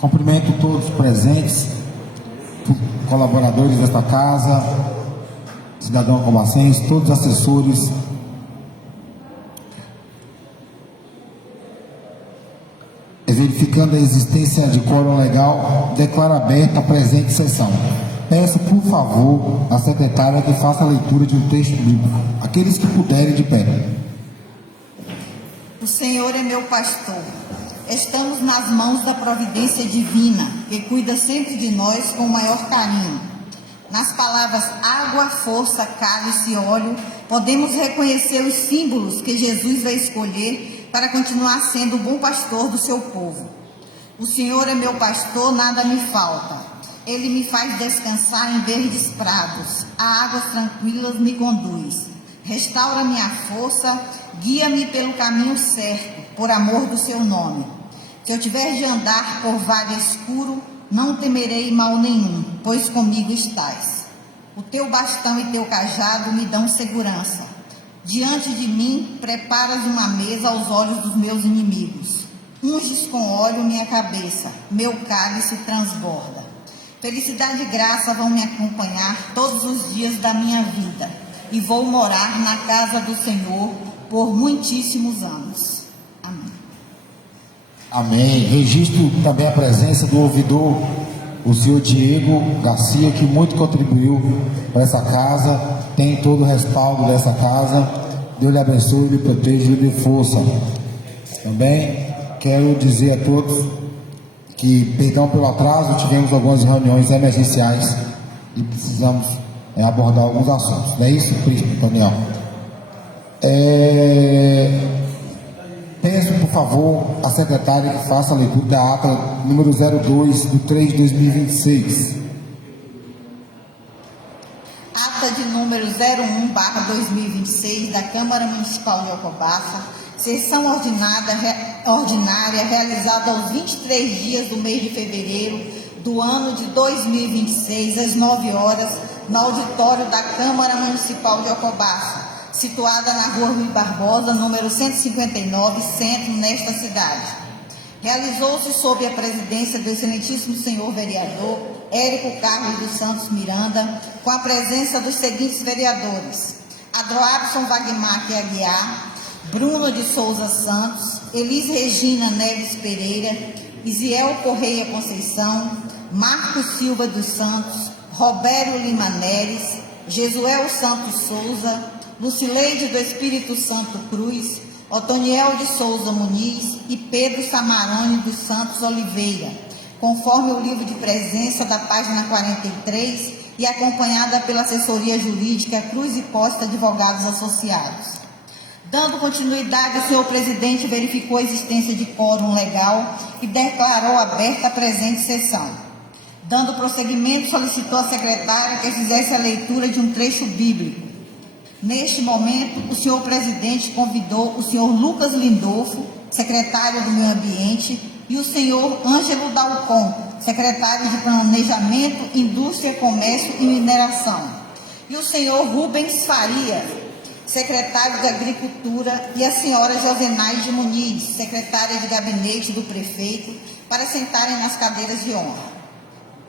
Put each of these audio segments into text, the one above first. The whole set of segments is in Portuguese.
Cumprimento todos os presentes, colaboradores desta casa, cidadão cobacense, todos os assessores. Verificando a existência de quórum legal, declaro aberta a presente sessão. Peço, por favor, à secretária que faça a leitura de um texto bíblico. Aqueles que puderem, de pé. O Senhor é meu pastor. Estamos nas mãos da providência divina, que cuida sempre de nós com o maior carinho. Nas palavras água, força, cálice e óleo, podemos reconhecer os símbolos que Jesus vai escolher para continuar sendo o bom pastor do seu povo. O Senhor é meu pastor, nada me falta. Ele me faz descansar em verdes prados, a águas tranquilas me conduz. Restaura minha força, guia-me pelo caminho certo, por amor do seu nome. Se eu tiver de andar por vale escuro, não temerei mal nenhum, pois comigo estás. O teu bastão e teu cajado me dão segurança. Diante de mim, preparas uma mesa aos olhos dos meus inimigos. Unges com óleo minha cabeça, meu cálice transborda. Felicidade e graça vão me acompanhar todos os dias da minha vida, e vou morar na casa do Senhor por muitíssimos anos. Amém. Amém. Registro também a presença do ouvidor, o senhor Diego Garcia, que muito contribuiu para essa casa, tem todo o respaldo dessa casa. Deus lhe abençoe, lhe proteja e lhe dê força. Também quero dizer a todos que, perdão pelo atraso, tivemos algumas reuniões emergenciais e precisamos abordar alguns assuntos. Não é isso, príncipe Daniel? Peço, por favor, à secretária que faça a leitura da ata número 02 do 3 de 2026. Ata de número 01/2026 da Câmara Municipal de Alcobaça, sessão ordinária realizada aos 23 dias do mês de fevereiro do ano de 2026, às 9 horas, no auditório da Câmara Municipal de Alcobaça, situada na Rua Rui Barbosa, número 159, centro, nesta cidade. Realizou-se sob a presidência do excelentíssimo senhor vereador Érico Carlos dos Santos Miranda, com a presença dos seguintes vereadores: Adroabson Wagmar Aguiar, Bruno de Souza Santos, Elis Regina Neves Pereira, Isiel Correia Conceição, Marcos Silva dos Santos, Robério Lima Neres, Jesuel Santos Souza, Lucileide do Espírito Santo Cruz, Otoniel de Souza Muniz e Pedro Samarone dos Santos Oliveira, conforme o livro de presença da página 43 e acompanhada pela assessoria jurídica Cruz e Costa Advogados Associados. Dando continuidade, o senhor presidente verificou a existência de quórum legal e declarou aberta a presente sessão. Dando prosseguimento, solicitou à secretária que fizesse a leitura de um trecho bíblico. Neste momento, o senhor presidente convidou o senhor Lucas Lindolfo, secretário do Meio Ambiente, e o senhor Ângelo Dalcon, secretário de Planejamento, Indústria, Comércio e Mineração, e o senhor Rubens Faria, secretário de Agricultura, e a senhora Josenaide Muniz, secretária de Gabinete do Prefeito, para sentarem nas cadeiras de honra.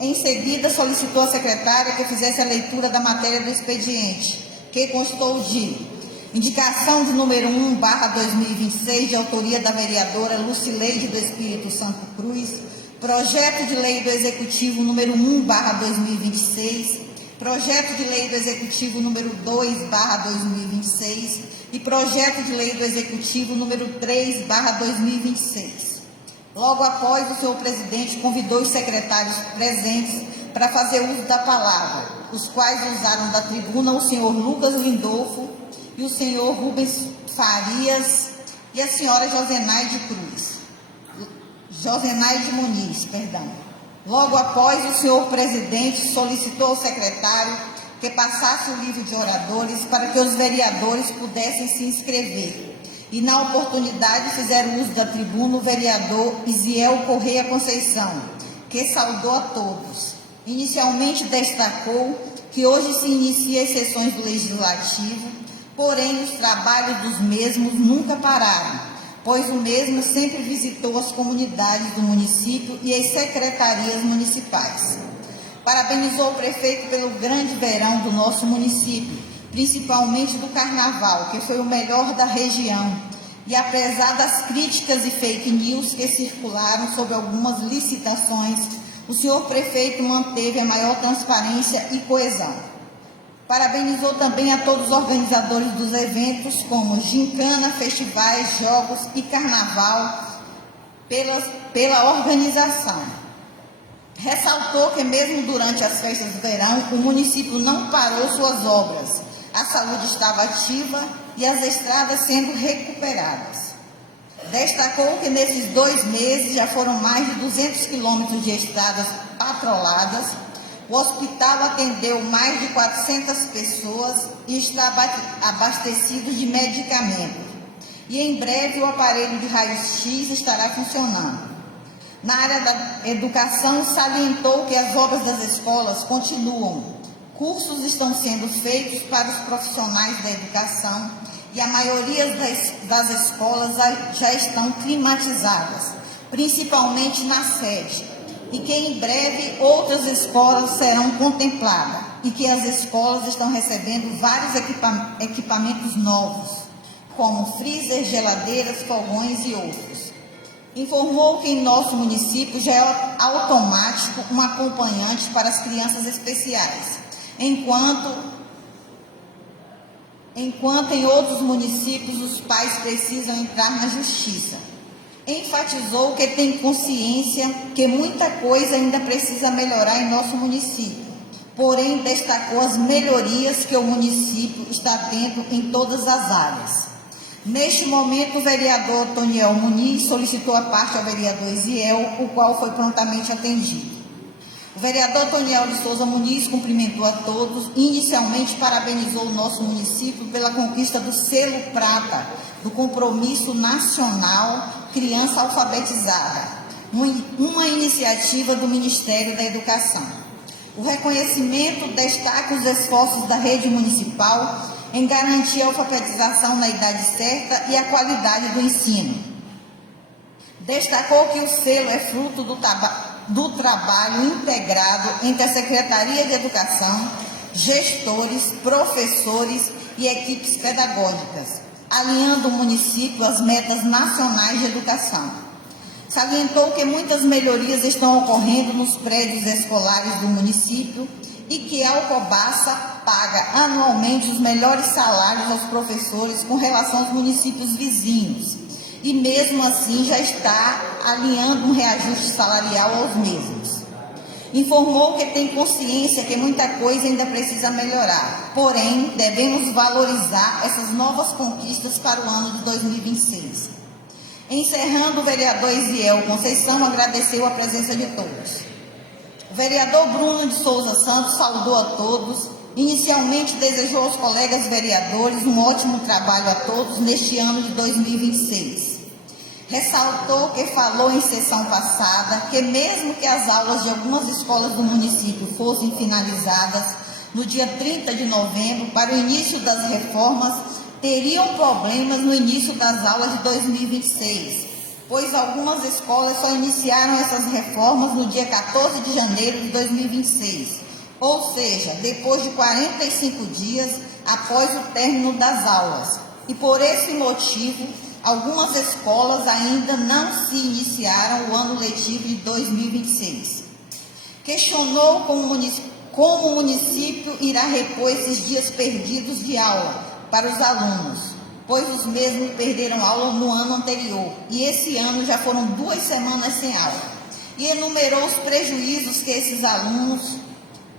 Em seguida, solicitou à secretária que fizesse a leitura da matéria do expediente, que constou de indicação de número 1/2026, de autoria da vereadora Lucileide do Espírito Santo Cruz, projeto de lei do Executivo número 1/2026, projeto de lei do Executivo número 2/2026 e projeto de lei do Executivo número 3/2026. Logo após, o senhor presidente convidou os secretários presentes para fazer uso da palavra, os quais usaram da tribuna o senhor Lucas Lindolfo e o senhor Rubens Farias e a senhora Josenaide Muniz. Logo após, o senhor presidente solicitou ao secretário que passasse o livro de oradores para que os vereadores pudessem se inscrever. E, na oportunidade, fizeram uso da tribuna o vereador Isiel Correia Conceição, que saudou a todos. Inicialmente destacou que hoje se inicia as sessões do Legislativo, porém os trabalhos dos mesmos nunca pararam, pois o mesmo sempre visitou as comunidades do município e as secretarias municipais. Parabenizou o prefeito pelo grande verão do nosso município, principalmente do carnaval, que foi o melhor da região, e apesar das críticas e fake news que circularam sobre algumas licitações, o senhor prefeito manteve a maior transparência e coesão. Parabenizou também a todos os organizadores dos eventos, como gincana, festivais, jogos e carnaval, pela organização. Ressaltou que mesmo durante as festas do verão, o município não parou suas obras. A saúde estava ativa e as estradas sendo recuperadas. Destacou que nesses 2 meses já foram mais de 200 quilômetros de estradas patroladas. O hospital atendeu mais de 400 pessoas e está abastecido de medicamentos. E em breve o aparelho de raio-x estará funcionando. Na área da educação, salientou que as obras das escolas continuam. Cursos estão sendo feitos para os profissionais da educação e a maioria das escolas já estão climatizadas, principalmente na sede, e que em breve outras escolas serão contempladas e que as escolas estão recebendo vários equipamentos novos, como freezer, geladeiras, fogões e outros. Informou que em nosso município já é automático um acompanhante para as crianças especiais, enquanto em outros municípios os pais precisam entrar na justiça. Enfatizou que tem consciência que muita coisa ainda precisa melhorar em nosso município, porém destacou as melhorias que o município está tendo em todas as áreas. Neste momento, o vereador Toniel Muniz solicitou a parte ao vereador Isiel, o qual foi prontamente atendido. O vereador Toniel de Souza Muniz cumprimentou a todos e inicialmente parabenizou o nosso município pela conquista do selo prata do Compromisso Nacional Criança Alfabetizada, uma iniciativa do Ministério da Educação. O reconhecimento destaca os esforços da rede municipal em garantir a alfabetização na idade certa e a qualidade do ensino. Destacou que o selo é fruto do trabalho integrado entre a Secretaria de Educação, gestores, professores e equipes pedagógicas, alinhando o município às metas nacionais de educação. Salientou que muitas melhorias estão ocorrendo nos prédios escolares do município e que a Alcobaça paga anualmente os melhores salários aos professores com relação aos municípios vizinhos e mesmo assim já está alinhando um reajuste salarial aos mesmos. Informou que tem consciência que muita coisa ainda precisa melhorar, porém devemos valorizar essas novas conquistas para o ano de 2026. Encerrando, o vereador Isiel Conceição agradeceu a presença de todos. O vereador Bruno de Souza Santos saudou a todos. Inicialmente desejou aos colegas vereadores um ótimo trabalho a todos neste ano de 2026. Ressaltou que falou em sessão passada que mesmo que as aulas de algumas escolas do município fossem finalizadas no dia 30 de novembro para o início das reformas, teriam problemas no início das aulas de 2026, pois algumas escolas só iniciaram essas reformas no dia 14 de janeiro de 2026, ou seja, depois de 45 dias após o término das aulas. E por esse motivo, algumas escolas ainda não se iniciaram o ano letivo de 2026. Questionou como o município irá repor esses dias perdidos de aula para os alunos, pois os mesmos perderam aula no ano anterior e esse ano já foram 2 semanas sem aula. E enumerou os prejuízos que esses alunos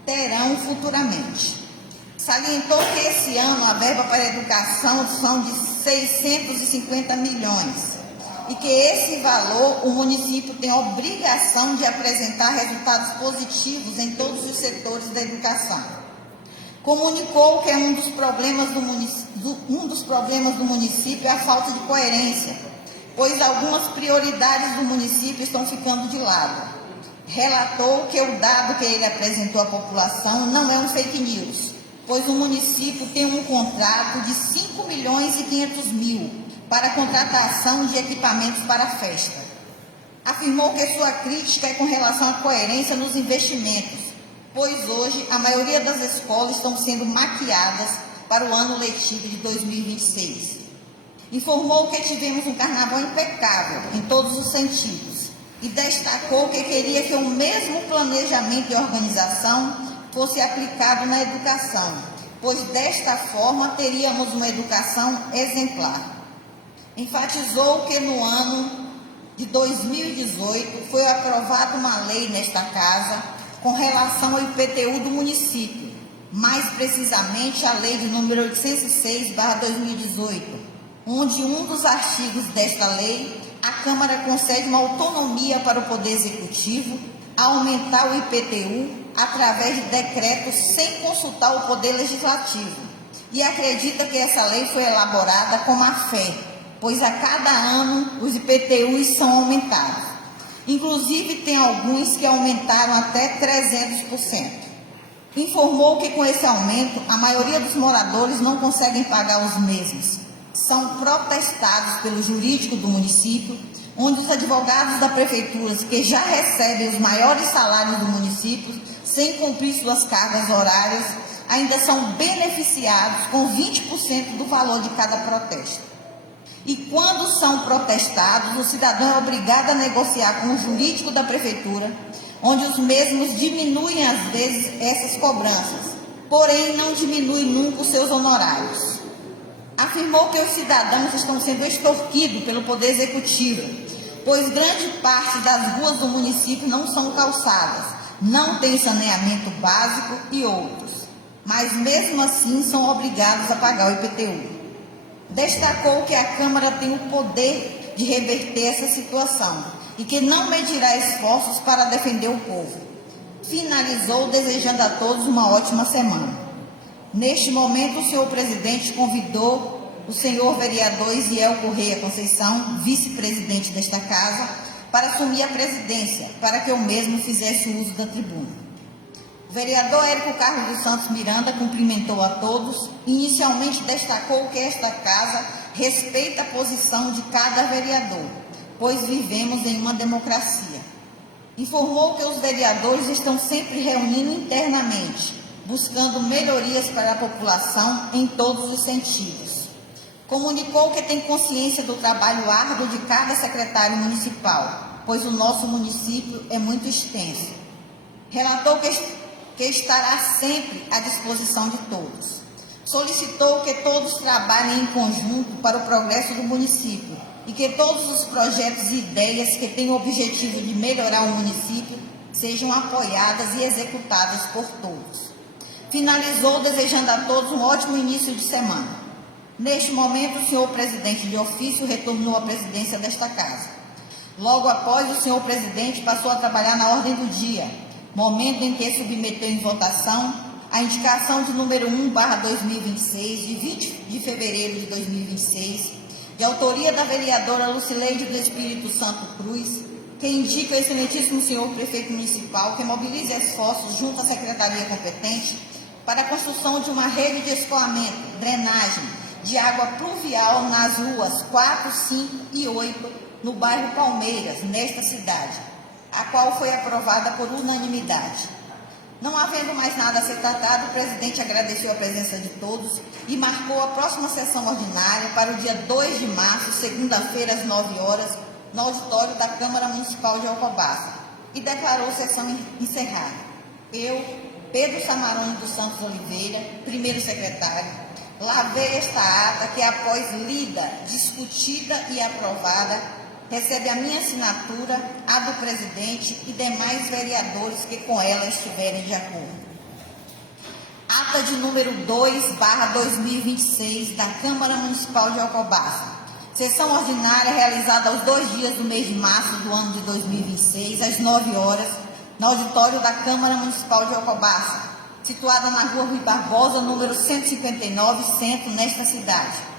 terão futuramente. Salientou que esse ano a verba para a educação são de 650 milhões e que esse valor o município tem a obrigação de apresentar resultados positivos em todos os setores da educação. Comunicou que um dos problemas do município é a falta de coerência, pois algumas prioridades do município estão ficando de lado. Relatou que o dado que ele apresentou à população não é um fake news, pois o município tem um contrato de 5 milhões e 500 mil para a contratação de equipamentos para a festa. Afirmou que sua crítica é com relação à coerência nos investimentos, pois hoje a maioria das escolas estão sendo maquiadas para o ano letivo de 2026. Informou que tivemos um carnaval impecável em todos os sentidos e destacou que queria que o mesmo planejamento e organização fosse aplicado na educação, pois desta forma teríamos uma educação exemplar. Enfatizou que no ano de 2018 foi aprovada uma lei nesta casa com relação ao IPTU do município, mais precisamente a lei de número 806/2018, onde um dos artigos desta lei, a Câmara concede uma autonomia para o Poder Executivo a aumentar o IPTU através de decretos sem consultar o Poder Legislativo, e acredita que essa lei foi elaborada com má fé, pois a cada ano os IPTUs são aumentados. Inclusive, tem alguns que aumentaram até 300%. Informou que com esse aumento, a maioria dos moradores não conseguem pagar os mesmos. São protestados pelo jurídico do município, onde os advogados da prefeitura, que já recebem os maiores salários do município, sem cumprir suas cargas horárias, ainda são beneficiados com 20% do valor de cada protesto. E quando são protestados, o cidadão é obrigado a negociar com o jurídico da prefeitura, onde os mesmos diminuem às vezes essas cobranças, porém não diminuem nunca os seus honorários. Afirmou que os cidadãos estão sendo extorquidos pelo Poder Executivo, pois grande parte das ruas do município não são calçadas, não tem saneamento básico e outros, mas mesmo assim são obrigados a pagar o IPTU. Destacou que a Câmara tem o poder de reverter essa situação e que não medirá esforços para defender o povo. Finalizou desejando a todos uma ótima semana. Neste momento, o senhor presidente convidou o senhor vereador Isiel Correia Conceição, vice-presidente desta casa, para assumir a presidência, para que eu mesmo fizesse uso da tribuna. O vereador Érico Carlos dos Santos Miranda cumprimentou a todos. Inicialmente destacou que esta casa respeita a posição de cada vereador, pois vivemos em uma democracia. Informou que os vereadores estão sempre reunindo internamente, buscando melhorias para a população em todos os sentidos. Comunicou que tem consciência do trabalho árduo de cada secretário municipal, pois o nosso município é muito extenso. Relatou que estará sempre à disposição de todos. Solicitou que todos trabalhem em conjunto para o progresso do município e que todos os projetos e ideias que têm o objetivo de melhorar o município sejam apoiadas e executadas por todos. Finalizou desejando a todos um ótimo início de semana. Neste momento, o senhor presidente de ofício retornou à presidência desta casa. Logo após, o senhor presidente passou a trabalhar na ordem do dia, momento em que submeteu em votação a indicação de número 1/2026, de 20 de fevereiro de 2026, de autoria da vereadora Lucileide do Espírito Santo Cruz, que indica o excelentíssimo senhor prefeito municipal que mobilize esforços junto à secretaria competente para a construção de uma rede de escoamento, drenagem de água pluvial nas ruas 4, 5 e 8, no bairro Palmeiras, nesta cidade, a qual foi aprovada por unanimidade. Não havendo mais nada a ser tratado, o presidente agradeceu a presença de todos e marcou a próxima sessão ordinária para o dia 2 de março, segunda-feira, às 9 horas, no auditório da Câmara Municipal de Alcobaça, e declarou sessão encerrada. Eu, Pedro Samarone dos Santos Oliveira, primeiro secretário, lavei esta ata que, após lida, discutida e aprovada, recebe a minha assinatura, a do presidente e demais vereadores que com ela estiverem de acordo. Ata de número 2/2026 da Câmara Municipal de Alcobaça. Sessão ordinária realizada aos 2 dias do mês de março do ano de 2026, às 9 horas, no auditório da Câmara Municipal de Alcobaça, situada na Rua Rui Barbosa, número 159, centro, nesta cidade.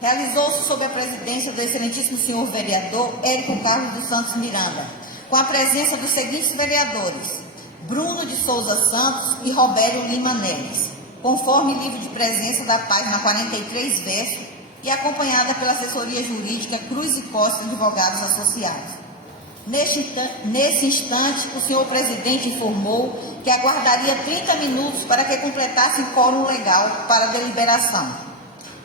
Realizou-se sob a presidência do excelentíssimo senhor vereador Érico Carlos dos Santos Miranda, com a presença dos seguintes vereadores: Bruno de Souza Santos e Robério Lima Neves, conforme livro de presença da página 43, verso, e acompanhada pela assessoria jurídica Cruz e Costa Advogados Associados. Nesse instante, o senhor presidente informou que aguardaria 30 minutos para que completasse o quórum legal para a deliberação.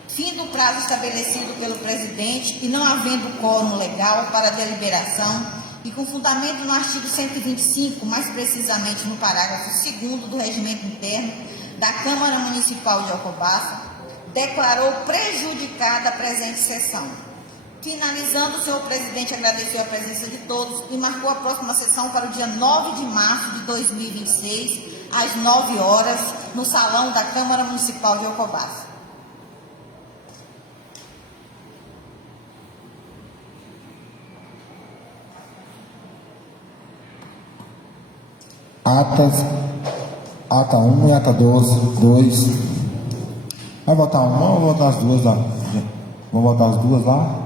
Fim do prazo estabelecido pelo presidente e não havendo quórum legal para a deliberação, e com fundamento no artigo 125, mais precisamente no parágrafo 2º do Regimento Interno da Câmara Municipal de Alcobaça, declarou prejudicada a presente sessão. Finalizando, o senhor presidente agradeceu a presença de todos e marcou a próxima sessão para o dia 9 de março de 2026, às 9 horas, no salão da Câmara Municipal de Alcobaça. Ata 1 e ata 2. Vai votar uma ou votar as duas lá? Vamos votar as duas lá?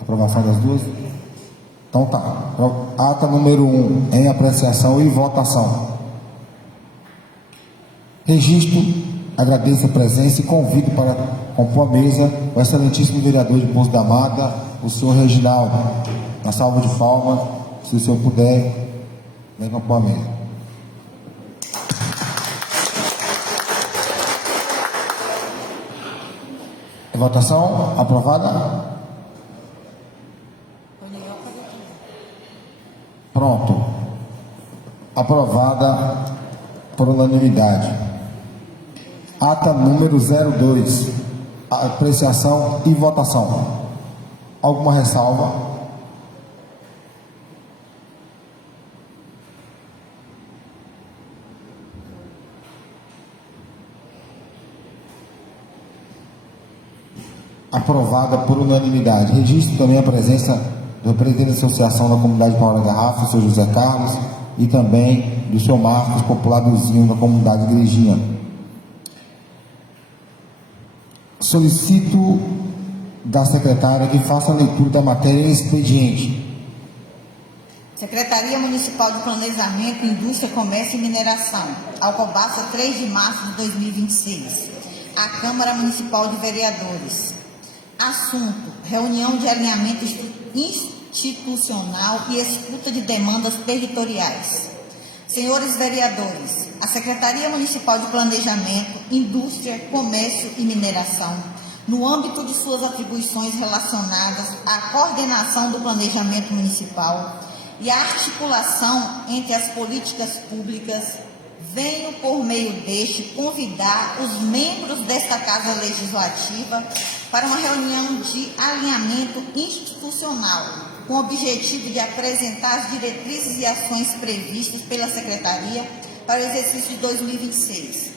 Aprovação das duas? Então tá. Ata número 1 em apreciação e votação. Registro, agradeço a presença e convido para compor a mesa o excelentíssimo vereador de Pouso da Mata, o senhor Reginaldo. Uma salva de palmas, se o senhor puder, vem compor a mesa. Votação aprovada? Pronto. Aprovada por unanimidade. Ata número 02. Apreciação e votação. Alguma ressalva? Aprovada por unanimidade. Registro também a presença do presidente da Associação da Comunidade Paula Garrafa, o senhor José Carlos, e também do senhor Marcos, popular vizinho da comunidade Igrejinha. Solicito da secretária que faça a leitura da matéria em expediente. Secretaria Municipal de Planejamento, Indústria, Comércio e Mineração, Alcobaça, 3 de março de 2026. A Câmara Municipal de Vereadores. Assunto: reunião de alinhamento institucional e escuta de demandas territoriais. Senhores vereadores, a Secretaria Municipal de Planejamento, Indústria, Comércio e Mineração, no âmbito de suas atribuições relacionadas à coordenação do planejamento municipal e à articulação entre as políticas públicas, venho, por meio deste, convidar os membros desta Casa Legislativa para uma reunião de alinhamento institucional, com o objetivo de apresentar as diretrizes e ações previstas pela Secretaria para o exercício de 2026.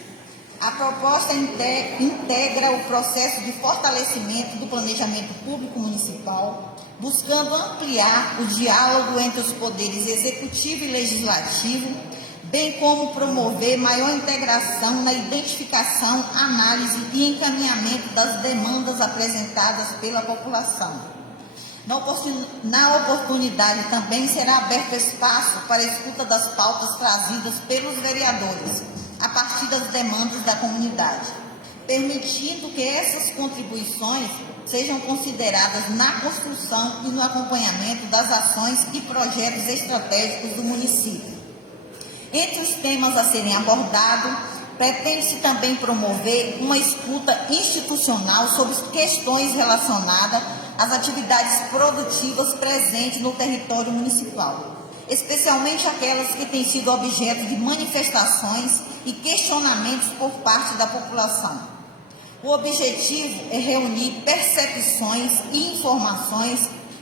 A proposta integra o processo de fortalecimento do planejamento público municipal, buscando ampliar o diálogo entre os poderes executivo e legislativo, bem como promover maior integração na identificação, análise e encaminhamento das demandas apresentadas pela população. Na oportunidade também será aberto espaço para a escuta das pautas trazidas pelos vereadores, a partir das demandas da comunidade, permitindo que essas contribuições sejam consideradas na construção e no acompanhamento das ações e projetos estratégicos do município. Entre os temas a serem abordados, pretende-se também promover uma escuta institucional sobre questões relacionadas às atividades produtivas presentes no território municipal, especialmente aquelas que têm sido objeto de manifestações e questionamentos por parte da população. O objetivo é reunir percepções e informações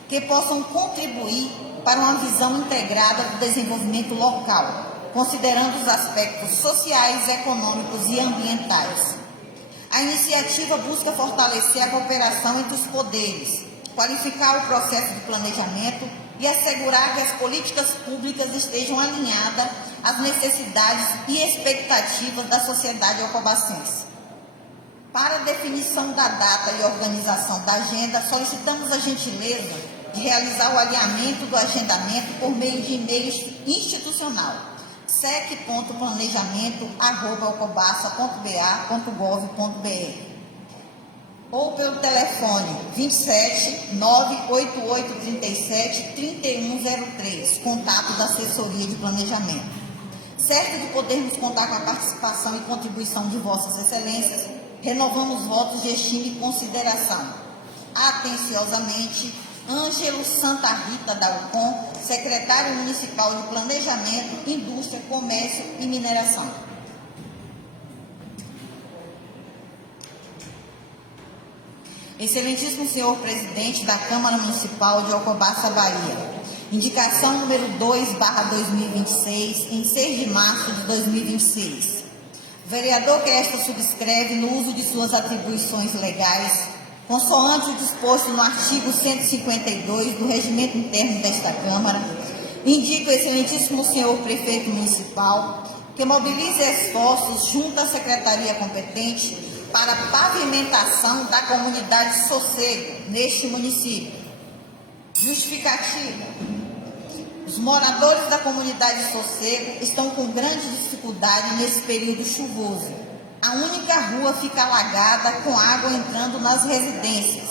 que possam contribuir para uma visão integrada do desenvolvimento local, considerando os aspectos sociais, econômicos e ambientais. A iniciativa busca fortalecer a cooperação entre os poderes, qualificar o processo de planejamento e assegurar que as políticas públicas estejam alinhadas às necessidades e expectativas da sociedade alcobacense. Para a definição da data e organização da agenda, solicitamos a gentileza de realizar o alinhamento do agendamento por meio de e-mail institucional sec.planejamento@alcobaça.ba.gov.br. ou pelo telefone 27 988 37 3103, contato da assessoria de planejamento. Certo de podermos contar com a participação e contribuição de vossas excelências, renovamos votos de estima e consideração. Atenciosamente, Ângelo Santa Rita da UCOM, secretário municipal de Planejamento, Indústria, Comércio e Mineração. Excelentíssimo senhor presidente da Câmara Municipal de Alcobaça, Bahia. Indicação número 2/2026, em 6 de março de 2026. O vereador que esta subscreve no uso de suas atribuições legais, consoante o disposto no artigo 152 do Regimento Interno desta Câmara, indica o excelentíssimo senhor prefeito municipal que mobilize esforços junto à secretaria competente para a pavimentação da comunidade Sossego neste município. Justificativa: os moradores da comunidade Sossego estão com grande dificuldade nesse período chuvoso. A única rua fica alagada com água entrando nas residências.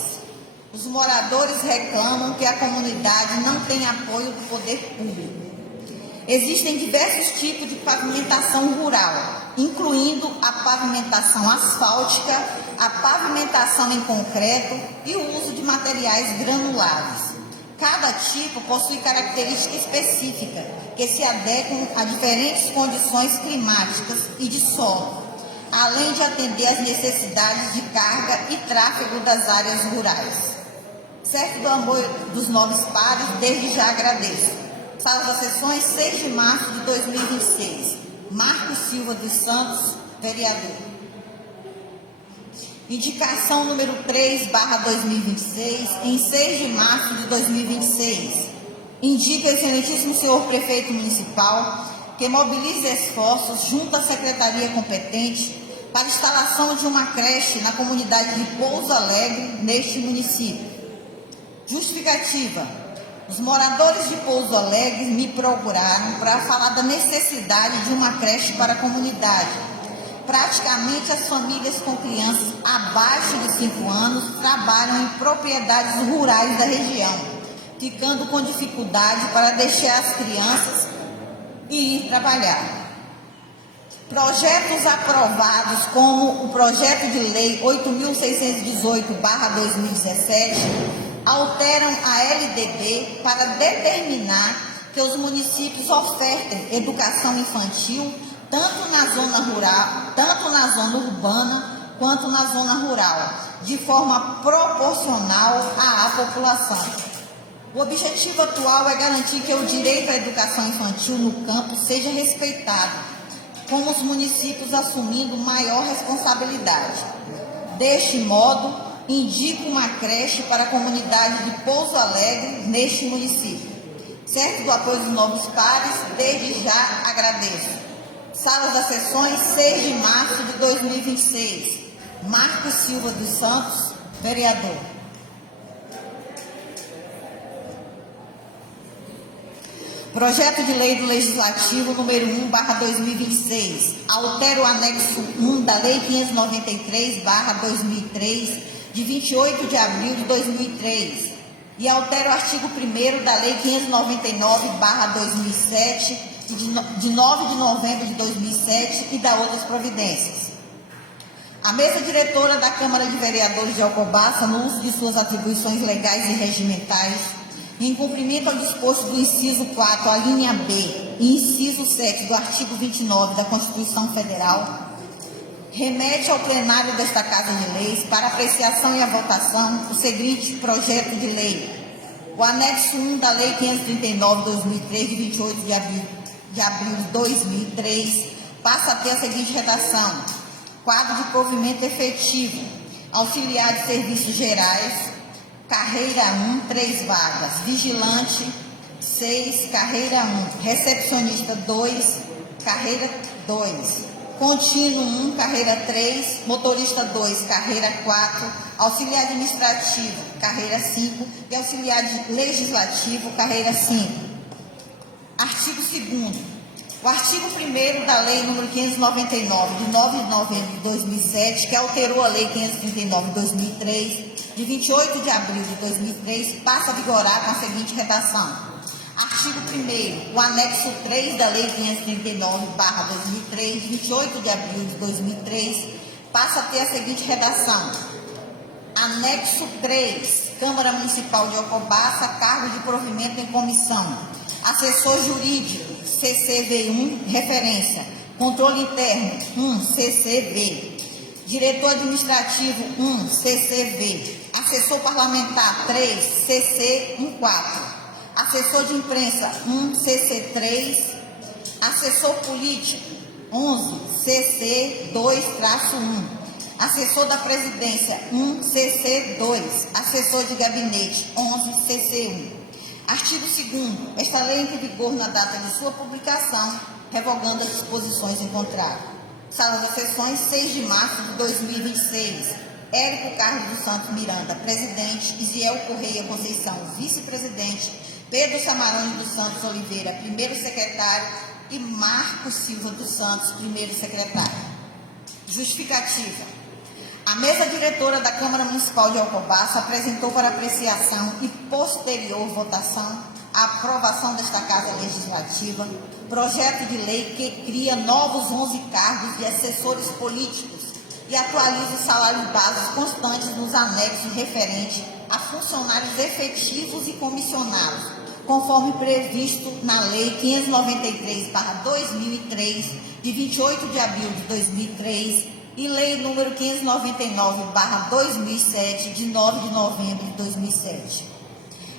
Os moradores reclamam que a comunidade não tem apoio do poder público. Existem diversos tipos de pavimentação rural, incluindo a pavimentação asfáltica, a pavimentação em concreto e o uso de materiais granulares. Cada tipo possui característica específica que se adequam a diferentes condições climáticas e de solo, além de atender às necessidades de carga e tráfego das áreas rurais. Certo do amor dos nobres pares, desde já agradeço. Sala das sessões, 6 de março de 2026. Marcos Silva dos Santos, vereador. Indicação número 3/2026, em 6 de março de 2026. Indica o excelentíssimo senhor prefeito municipal que mobilize esforços junto à secretaria competente para a instalação de uma creche na comunidade de Pouso Alegre, neste município. Justificativa: os moradores de Pouso Alegre me procuraram para falar da necessidade de uma creche para a comunidade. Praticamente as famílias com crianças abaixo de 5 anos trabalham em propriedades rurais da região, ficando com dificuldade para deixar as crianças e ir trabalhar. Projetos aprovados, como o projeto de lei 8.618/2017, alteram a LDB para determinar que os municípios ofertem educação infantil tanto na zona rural, tanto na zona urbana quanto na zona rural, de forma proporcional à população. O objetivo atual é garantir que o direito à educação infantil no campo seja respeitado, com os municípios assumindo maior responsabilidade. Deste modo, indico uma creche para a comunidade de Pouso Alegre, neste município. Certo do apoio dos novos pares, desde já agradeço. Salas das sessões, 6 de março de 2026. Marcos Silva dos Santos, vereador. Projeto de lei do Legislativo número 1/2026. Altera o anexo 1 da Lei 593/2003, de 28 de abril de 2003. E altera o artigo 1º da Lei 599/2007, de 9 de novembro de 2007, e da outras providências. A mesa diretora da Câmara de Vereadores de Alcobaça, no uso de suas atribuições legais e regimentais, em cumprimento ao disposto do inciso 4, a linha B, e inciso 7 do artigo 29 da Constituição Federal, remete ao plenário desta Casa de Leis para apreciação e a votação o seguinte projeto de lei. O anexo 1 da Lei 539/2003, de 28 de abril de 2003, passa a ter a seguinte redação: quadro de provimento efetivo, auxiliar de serviços gerais, carreira 1, 3 vagas, vigilante 6, carreira 1, recepcionista 2, carreira 2, contínuo 1, carreira 3, motorista 2, carreira 4, auxiliar administrativo, carreira 5 e auxiliar legislativo, carreira 5. Artigo 2º. O artigo 1º da Lei nº 599, de 9 de novembro de 2007, que alterou a Lei 539 de 2003, de 28 de abril de 2003, passa a vigorar com a seguinte redação. Artigo 1º. O anexo 3 da Lei 539/2003, de 28 de abril de 2003, passa a ter a seguinte redação. Anexo 3. Câmara Municipal de Alcobaça, cargo de provimento em comissão. Assessor jurídico, CCV1, referência. Controle interno, 1, CCV. Diretor administrativo, 1, CCV. Assessor parlamentar, 3, CC14. Assessor de imprensa, 1, CC3. Assessor político, 11, CC2-1. Assessor da presidência, 1, CC2. Assessor de gabinete, 11, CC1. Artigo 2º. Esta lei entra em vigor na data de sua publicação, revogando as disposições em contrário. Sala das Sessões, 6 de março de 2026. Érico Carlos dos Santos Miranda, presidente. Isiel Correia Conceição, vice-presidente. Pedro Samarone dos Santos Oliveira, primeiro secretário. E Marcos Silva dos Santos, primeiro secretário. Justificativa. A mesa diretora da Câmara Municipal de Alcobaça apresentou para apreciação e posterior votação a aprovação desta Casa Legislativa projeto de lei que cria novos 11 cargos de assessores políticos e atualiza os salários básicos constantes nos anexos referentes a funcionários efetivos e comissionados, conforme previsto na Lei 593/2003, de 28 de abril de 2003, e Lei número 599/2007, de 9 de novembro de 2007.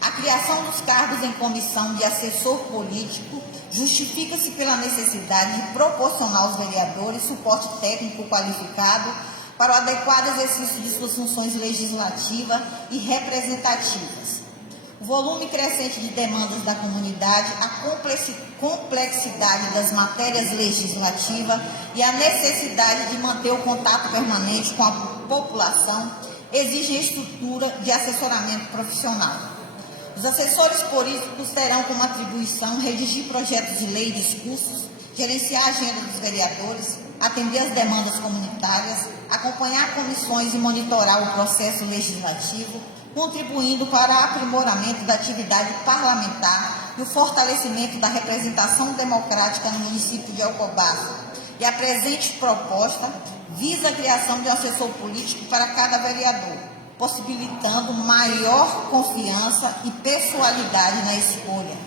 A criação dos cargos em comissão de assessor político justifica-se pela necessidade de proporcionar aos vereadores suporte técnico qualificado para o adequado exercício de suas funções legislativas e representativas. O volume crescente de demandas da comunidade, a complexidade das matérias legislativas e a necessidade de manter o contato permanente com a população exigem estrutura de assessoramento profissional. Os assessores políticos terão como atribuição redigir projetos de lei e discursos, gerenciar a agenda dos vereadores, atender às demandas comunitárias, acompanhar comissões e monitorar o processo legislativo, contribuindo para o aprimoramento da atividade parlamentar e o fortalecimento da representação democrática no município de Alcobaça. E a presente proposta visa a criação de um assessor político para cada vereador, possibilitando maior confiança e pessoalidade na escolha.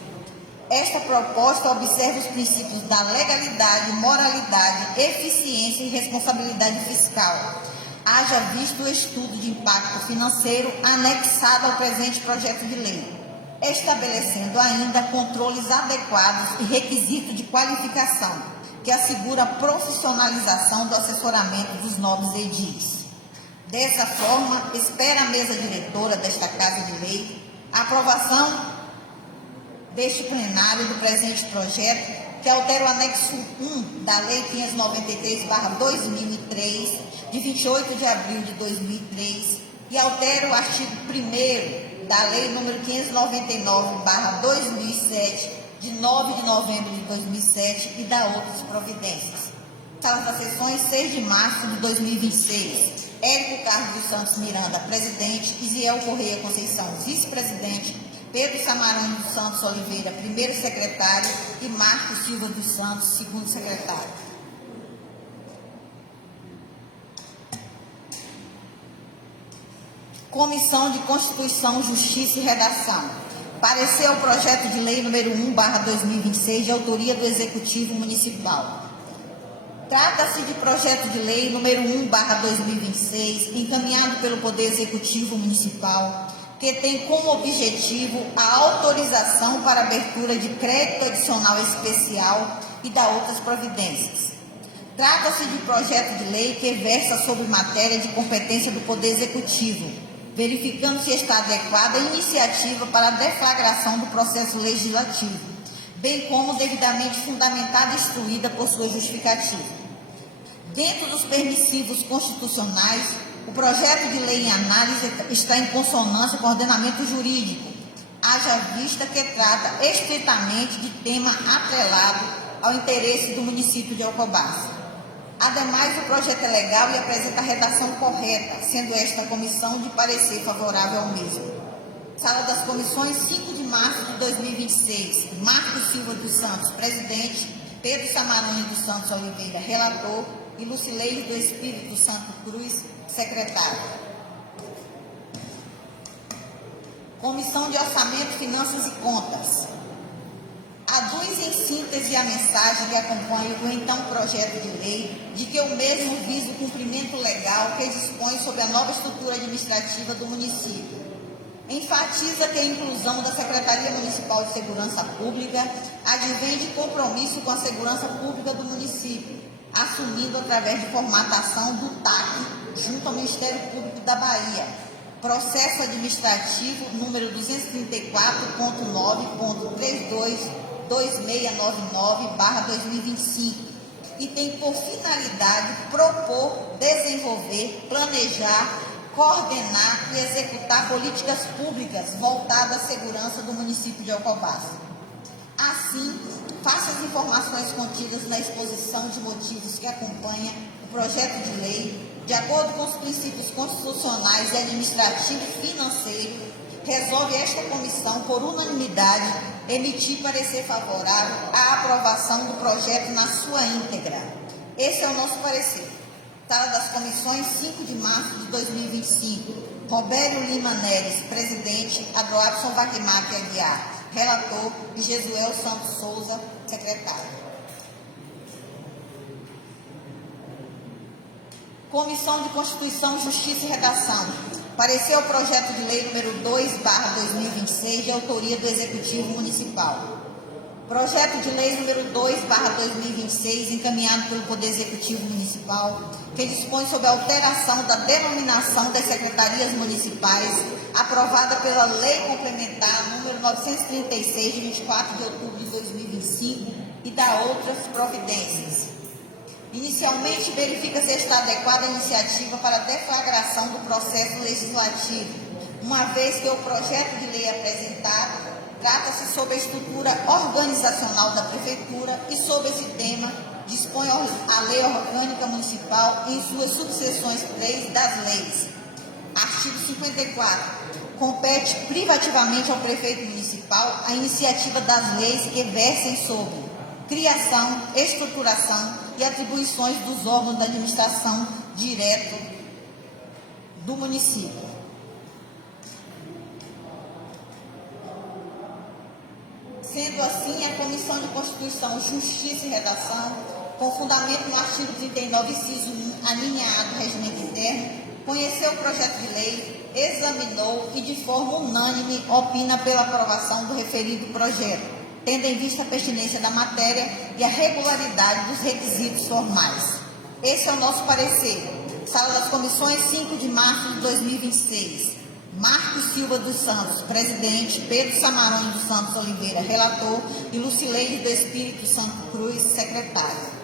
Esta proposta observa os princípios da legalidade, moralidade, eficiência e responsabilidade fiscal, haja visto o estudo de impacto financeiro anexado ao presente projeto de lei, estabelecendo ainda controles adequados e requisitos de qualificação, que assegura a profissionalização do assessoramento dos novos edis. Dessa forma, espera a mesa diretora desta Casa de Lei a aprovação deste plenário do presente projeto, que altera o anexo 1 da Lei 593/2003, de 28 de abril de 2003, e altera o artigo 1º da Lei nº 599/2007, de 9 de novembro de 2007, e dá outras providências. Sala das Sessões, 6 de março de 2026. Érico Carlos dos Santos Miranda, presidente. Isiel Correia Conceição, vice-presidente. Pedro Samarone dos Santos Oliveira, primeiro secretário, e Marcos Silva dos Santos, segundo secretário. Comissão de Constituição, Justiça e Redação. Parecer ao projeto de lei número 1/2026, de autoria do Executivo Municipal. Trata-se de projeto de lei número 1/2026, encaminhado pelo Poder Executivo Municipal, que tem como objetivo a autorização para abertura de crédito adicional especial e da outras providências. Trata-se de projeto de lei que versa sobre matéria de competência do Poder Executivo, verificando se está adequada a iniciativa para a deflagração do processo legislativo, bem como devidamente fundamentada e instruída por sua justificativa. Dentro dos permissivos constitucionais, o projeto de lei em análise está em consonância com o ordenamento jurídico, haja vista que trata estritamente de tema atrelado ao interesse do município de Alcobaça. Ademais, o projeto é legal e apresenta a redação correta, sendo esta comissão de parecer favorável ao mesmo. Sala das Comissões, 5 de março de 2026. Marcos Silva dos Santos, presidente. Pedro Samarone dos Santos Oliveira, relator. E Lucileide do Espírito Santo Cruz, secretário. Comissão de Orçamento, Finanças e Contas. Aduz em síntese a mensagem que acompanha o então projeto de lei, de que o mesmo visa o cumprimento legal que dispõe sobre a nova estrutura administrativa do município. Enfatiza que a inclusão da Secretaria Municipal de Segurança Pública advém de compromisso com a segurança pública do município, assumindo através de formatação do TAC, junto ao Ministério Público da Bahia, processo administrativo número 234.9.322699/2025, e tem por finalidade propor, desenvolver, planejar, coordenar e executar políticas públicas voltadas à segurança do município de Alcobaça. Assim, face às informações contidas na exposição de motivos que acompanha o projeto de lei, de acordo com os princípios constitucionais e administrativo e financeiro, resolve esta comissão, por unanimidade, emitir parecer favorável à aprovação do projeto na sua íntegra. Esse é o nosso parecer. Sala das Comissões, 5 de março de 2025. Robério Lima Neres, presidente. Adroabson Wagmac Aguiar, relator. E Jesuel Santos Souza, secretário. Comissão de Constituição, Justiça e Redação. Parecer o projeto de lei número 2/2026, de autoria do Executivo Municipal. Projeto de lei número 2/2026, encaminhado pelo Poder Executivo Municipal, que dispõe sobre a alteração da denominação das secretarias municipais, aprovada pela Lei Complementar número 936, de 24 de outubro de 2025, e da outras providências. Inicialmente, verifica se está adequada a iniciativa para a deflagração do processo legislativo, uma vez que o projeto de lei apresentado trata-se sobre a estrutura organizacional da Prefeitura e sobre esse tema dispõe a Lei Orgânica Municipal em suas subseções 3 das leis. Artigo 54. Compete privativamente ao prefeito municipal a iniciativa das leis que versem sobre criação, estruturação e atribuições dos órgãos da administração direto do município. Sendo assim, a Comissão de Constituição, Justiça e Redação, com fundamento no artigo 39, inciso 1, alinhado ao regimento interno, conheceu o projeto de lei, examinou e, de forma unânime, opina pela aprovação do referido projeto, tendo em vista a pertinência da matéria e a regularidade dos requisitos formais. Esse é o nosso parecer. Sala das Comissões, 5 de março de 2026. Marcos Silva dos Santos, presidente. Pedro Samarone dos Santos Oliveira, relator. E Lucileide do Espírito Santo Cruz, secretário.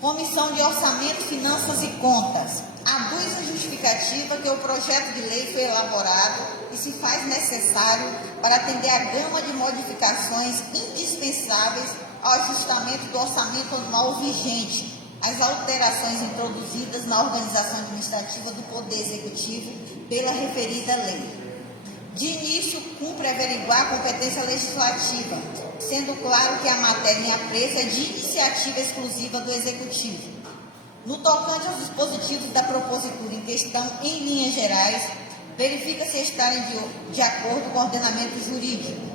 Comissão de Orçamento, Finanças e Contas. Aduz a justificativa que o projeto de lei foi elaborado e se faz necessário para atender a gama de modificações indispensáveis ao ajustamento do orçamento anual vigente, as alterações introduzidas na organização administrativa do Poder Executivo pela referida lei. De início, cumpre averiguar a competência legislativa, sendo claro que a matéria em apreço é de iniciativa exclusiva do Executivo. No tocante aos dispositivos da propositura em questão, em linhas gerais, verifica se estarem de acordo com o ordenamento jurídico.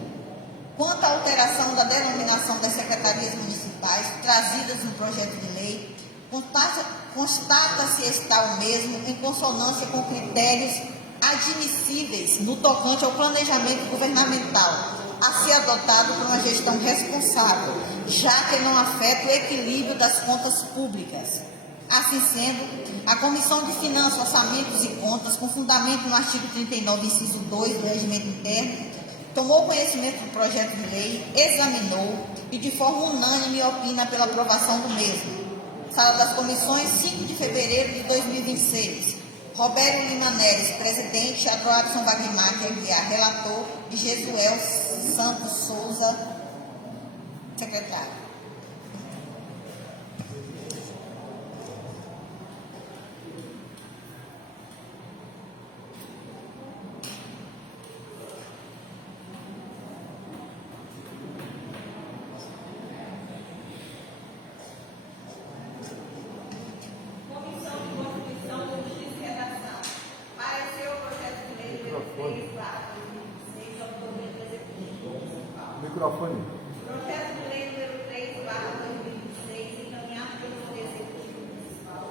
Quanto à alteração da denominação das secretarias municipais trazidas no projeto de lei, constata-se estar o mesmo em consonância com critérios admissíveis no tocante ao planejamento governamental, a ser adotado por uma gestão responsável, já que não afeta o equilíbrio das contas públicas. Assim sendo, a Comissão de Finanças, Orçamentos e Contas, com fundamento no artigo 39, inciso 2 do Regimento Interno, tomou conhecimento do projeto de lei, examinou e, de forma unânime, opina pela aprovação do mesmo. Sala das Comissões, 5 de fevereiro de 2026. Robério Lima Neres, presidente. Adroabson Wagmac Aguiar, relator. E Jesuel Santos Souza, Secretário. Microfone. Projeto de lei número 3/2026, encaminhado pelo Poder Executivo Municipal,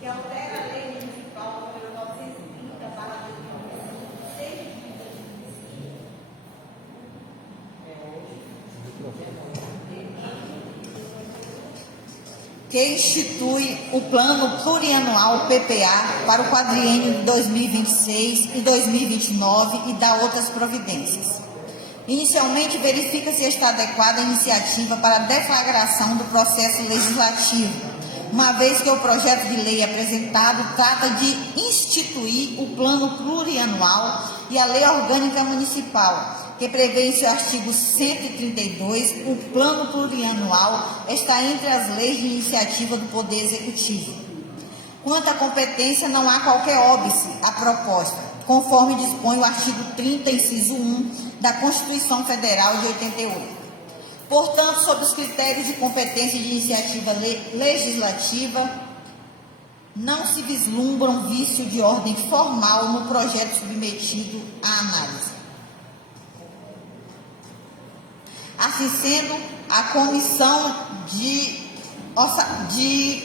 que altera a lei municipal número 930/2026. Que institui o Plano Plurianual PPA para o quadriênio de 2026 e 2029 e dá outras providências. Inicialmente, verifica se está adequada a iniciativa para a deflagração do processo legislativo, uma vez que o projeto de lei apresentado trata de instituir o Plano Plurianual e a Lei Orgânica Municipal, que prevê em seu artigo 132, o Plano Plurianual está entre as leis de iniciativa do Poder Executivo. Quanto à competência, não há qualquer óbice à proposta, conforme dispõe o artigo 30, inciso 1, da Constituição Federal de 88. Portanto, sob os critérios de competência de iniciativa legislativa, não se vislumbra um vício de ordem formal no projeto submetido à análise. Assim sendo, a Comissão de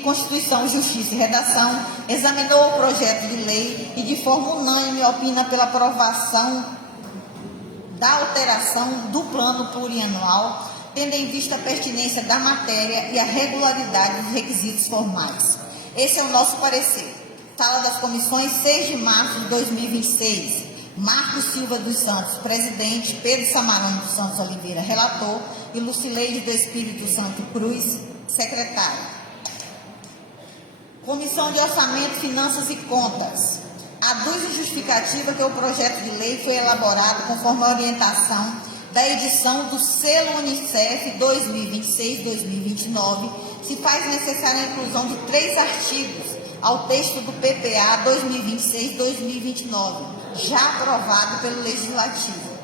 Constituição, Justiça e Redação examinou o projeto de lei e, de forma unânime, opina pela aprovação da alteração do Plano Plurianual, tendo em vista a pertinência da matéria e a regularidade dos requisitos formais. Esse é o nosso parecer. Sala das Comissões, 6 de março de 2026. Marcos Silva dos Santos, presidente. Pedro Samarano dos Santos Oliveira, relator. E Lucileide do Espírito Santo Cruz, secretário. Comissão de Orçamento, Finanças e Contas. Aduz a justificativa que o projeto de lei foi elaborado conforme a orientação da edição do Selo Unicef 2026-2029, se faz necessária a inclusão de 3 artigos ao texto do PPA 2026-2029, já aprovado pelo Legislativo.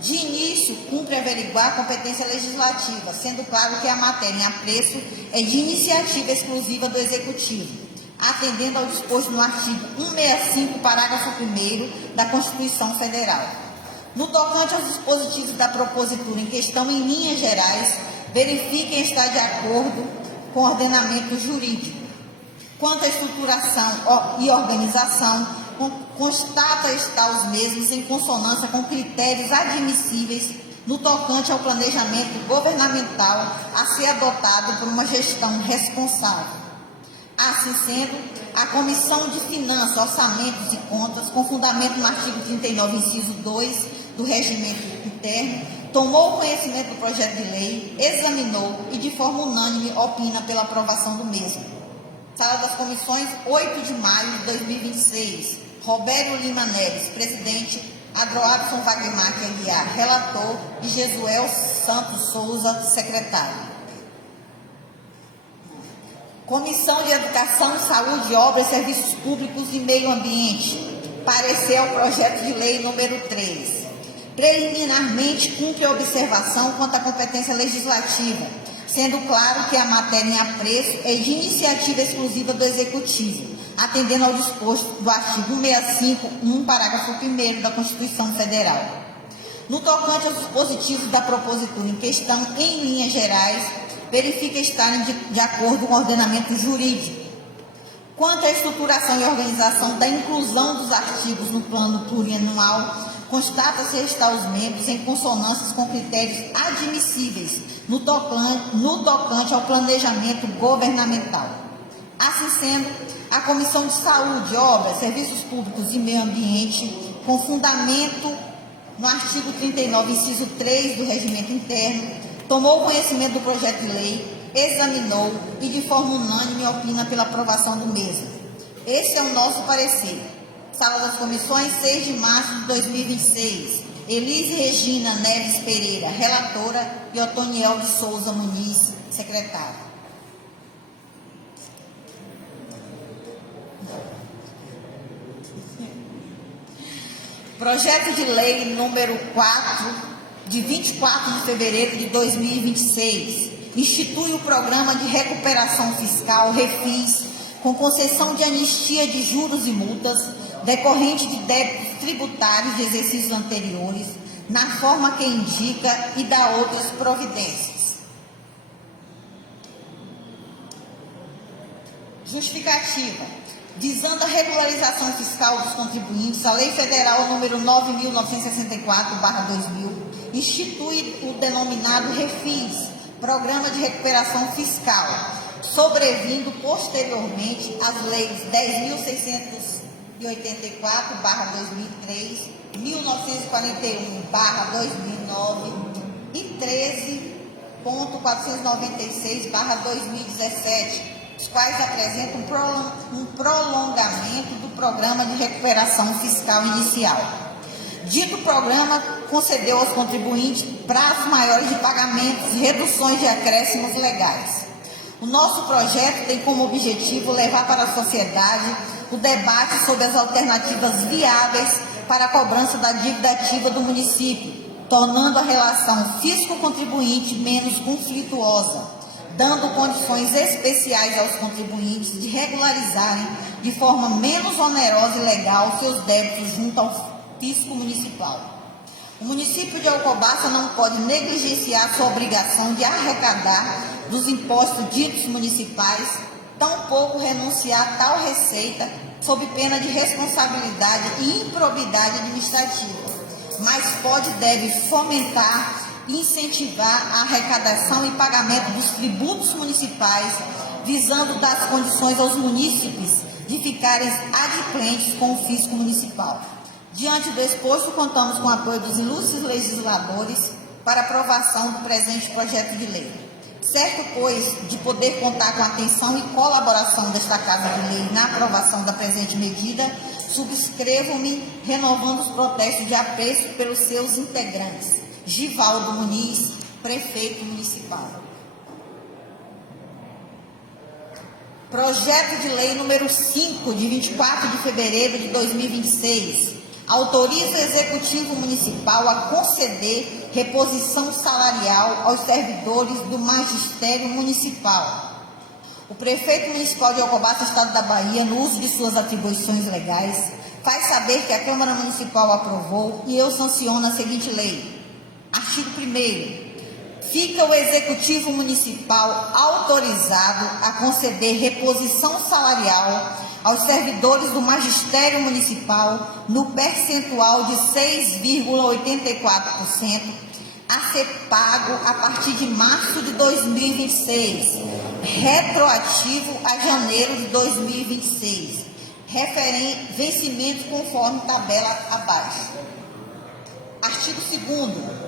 De início, cumpre averiguar a competência legislativa, sendo claro que a matéria em apreço é de iniciativa exclusiva do Executivo, atendendo ao disposto no artigo 165, parágrafo 1º da Constituição Federal. No tocante aos dispositivos da propositura em questão, em linhas gerais, verifiquem estar de acordo com o ordenamento jurídico. Quanto à estruturação e organização, constata estar os mesmos em consonância com critérios admissíveis no tocante ao planejamento governamental a ser adotado por uma gestão responsável. Assim sendo, a Comissão de Finanças, Orçamentos e Contas, com fundamento no artigo 39, inciso 2 do Regimento Interno, tomou conhecimento do projeto de lei, examinou e, de forma unânime, opina pela aprovação do mesmo. Sala das Comissões, 8 de maio de 2026. Robério Lima Neves, presidente. Adroadson Wagner Aguiar, relator. E Jesuel Santos Souza, secretário. Comissão de Educação, Saúde, Obras, Serviços Públicos e Meio Ambiente. Parecer ao projeto de lei número 3. Preliminarmente, cumpre a observação quanto à competência legislativa, sendo claro que a matéria em apreço é de iniciativa exclusiva do Executivo, atendendo ao disposto do artigo 165, 1, parágrafo 1º da Constituição Federal. No tocante aos dispositivos da propositura em questão, em linhas gerais, verifica estarem de acordo com o ordenamento jurídico. Quanto à estruturação e organização da inclusão dos artigos no Plano Plurianual, constata-se estar os membros em consonância com critérios admissíveis no tocante ao planejamento governamental. Assim sendo, a Comissão de Saúde, Obras, Serviços Públicos e Meio Ambiente, com fundamento no artigo 39, inciso 3 do Regimento Interno, tomou conhecimento do projeto de lei, examinou e, de forma unânime, opina pela aprovação do mesmo. Esse é o nosso parecer. Sala das Comissões, 6 de março de 2026. Elis Regina Neves Pereira, relatora, e Otoniel de Souza Muniz, secretário. Projeto de lei número 4, de 24 de fevereiro de 2026, institui o Programa de Recuperação Fiscal, REFIS, com concessão de anistia de juros e multas decorrente de débitos tributários de exercícios anteriores, na forma que indica, e dá outras providências. Justificativa. Visando a regularização fiscal dos contribuintes, a Lei Federal número 9.964/2000 institui o denominado REFIS, Programa de Recuperação Fiscal, sobrevindo posteriormente às leis 10.684/2003, 1941/2009 e 13.496/2017, os quais apresentam um prolongamento do Programa de Recuperação Fiscal inicial. Dito programa concedeu aos contribuintes prazos maiores de pagamentos, reduções de acréscimos legais. O nosso projeto tem como objetivo levar para a sociedade o debate sobre as alternativas viáveis para a cobrança da dívida ativa do município, tornando a relação fisco-contribuinte menos conflituosa, dando condições especiais aos contribuintes de regularizarem de forma menos onerosa e legal seus débitos junto ao fisco municipal. O município de Alcobaça não pode negligenciar sua obrigação de arrecadar dos impostos ditos municipais, tampouco renunciar a tal receita sob pena de responsabilidade e improbidade administrativa, mas pode e deve fomentar e incentivar a arrecadação e pagamento dos tributos municipais, visando dar condições aos munícipes de ficarem adimplentes com o fisco municipal. Diante do exposto, contamos com o apoio dos ilustres legisladores para aprovação do presente projeto de lei. Certo, pois, de poder contar com a atenção e colaboração desta Casa de Lei na aprovação da presente medida, subscrevo-me renovando os protestos de apreço pelos seus integrantes. Givaldo Muniz, prefeito municipal. Projeto de lei número 5, de 24 de fevereiro de 2026, autoriza o Executivo Municipal a conceder reposição salarial aos servidores do Magistério Municipal. O prefeito municipal de Alcobaça, Estado da Bahia, no uso de suas atribuições legais, faz saber que a Câmara Municipal aprovou e eu sanciono a seguinte lei. Artigo 1º. Fica o Executivo Municipal autorizado a conceder reposição salarial aos servidores do Magistério Municipal no percentual de 6,84% a ser pago a partir de março de 2026, retroativo a janeiro de 2026, vencimento conforme tabela abaixo. Artigo 2º.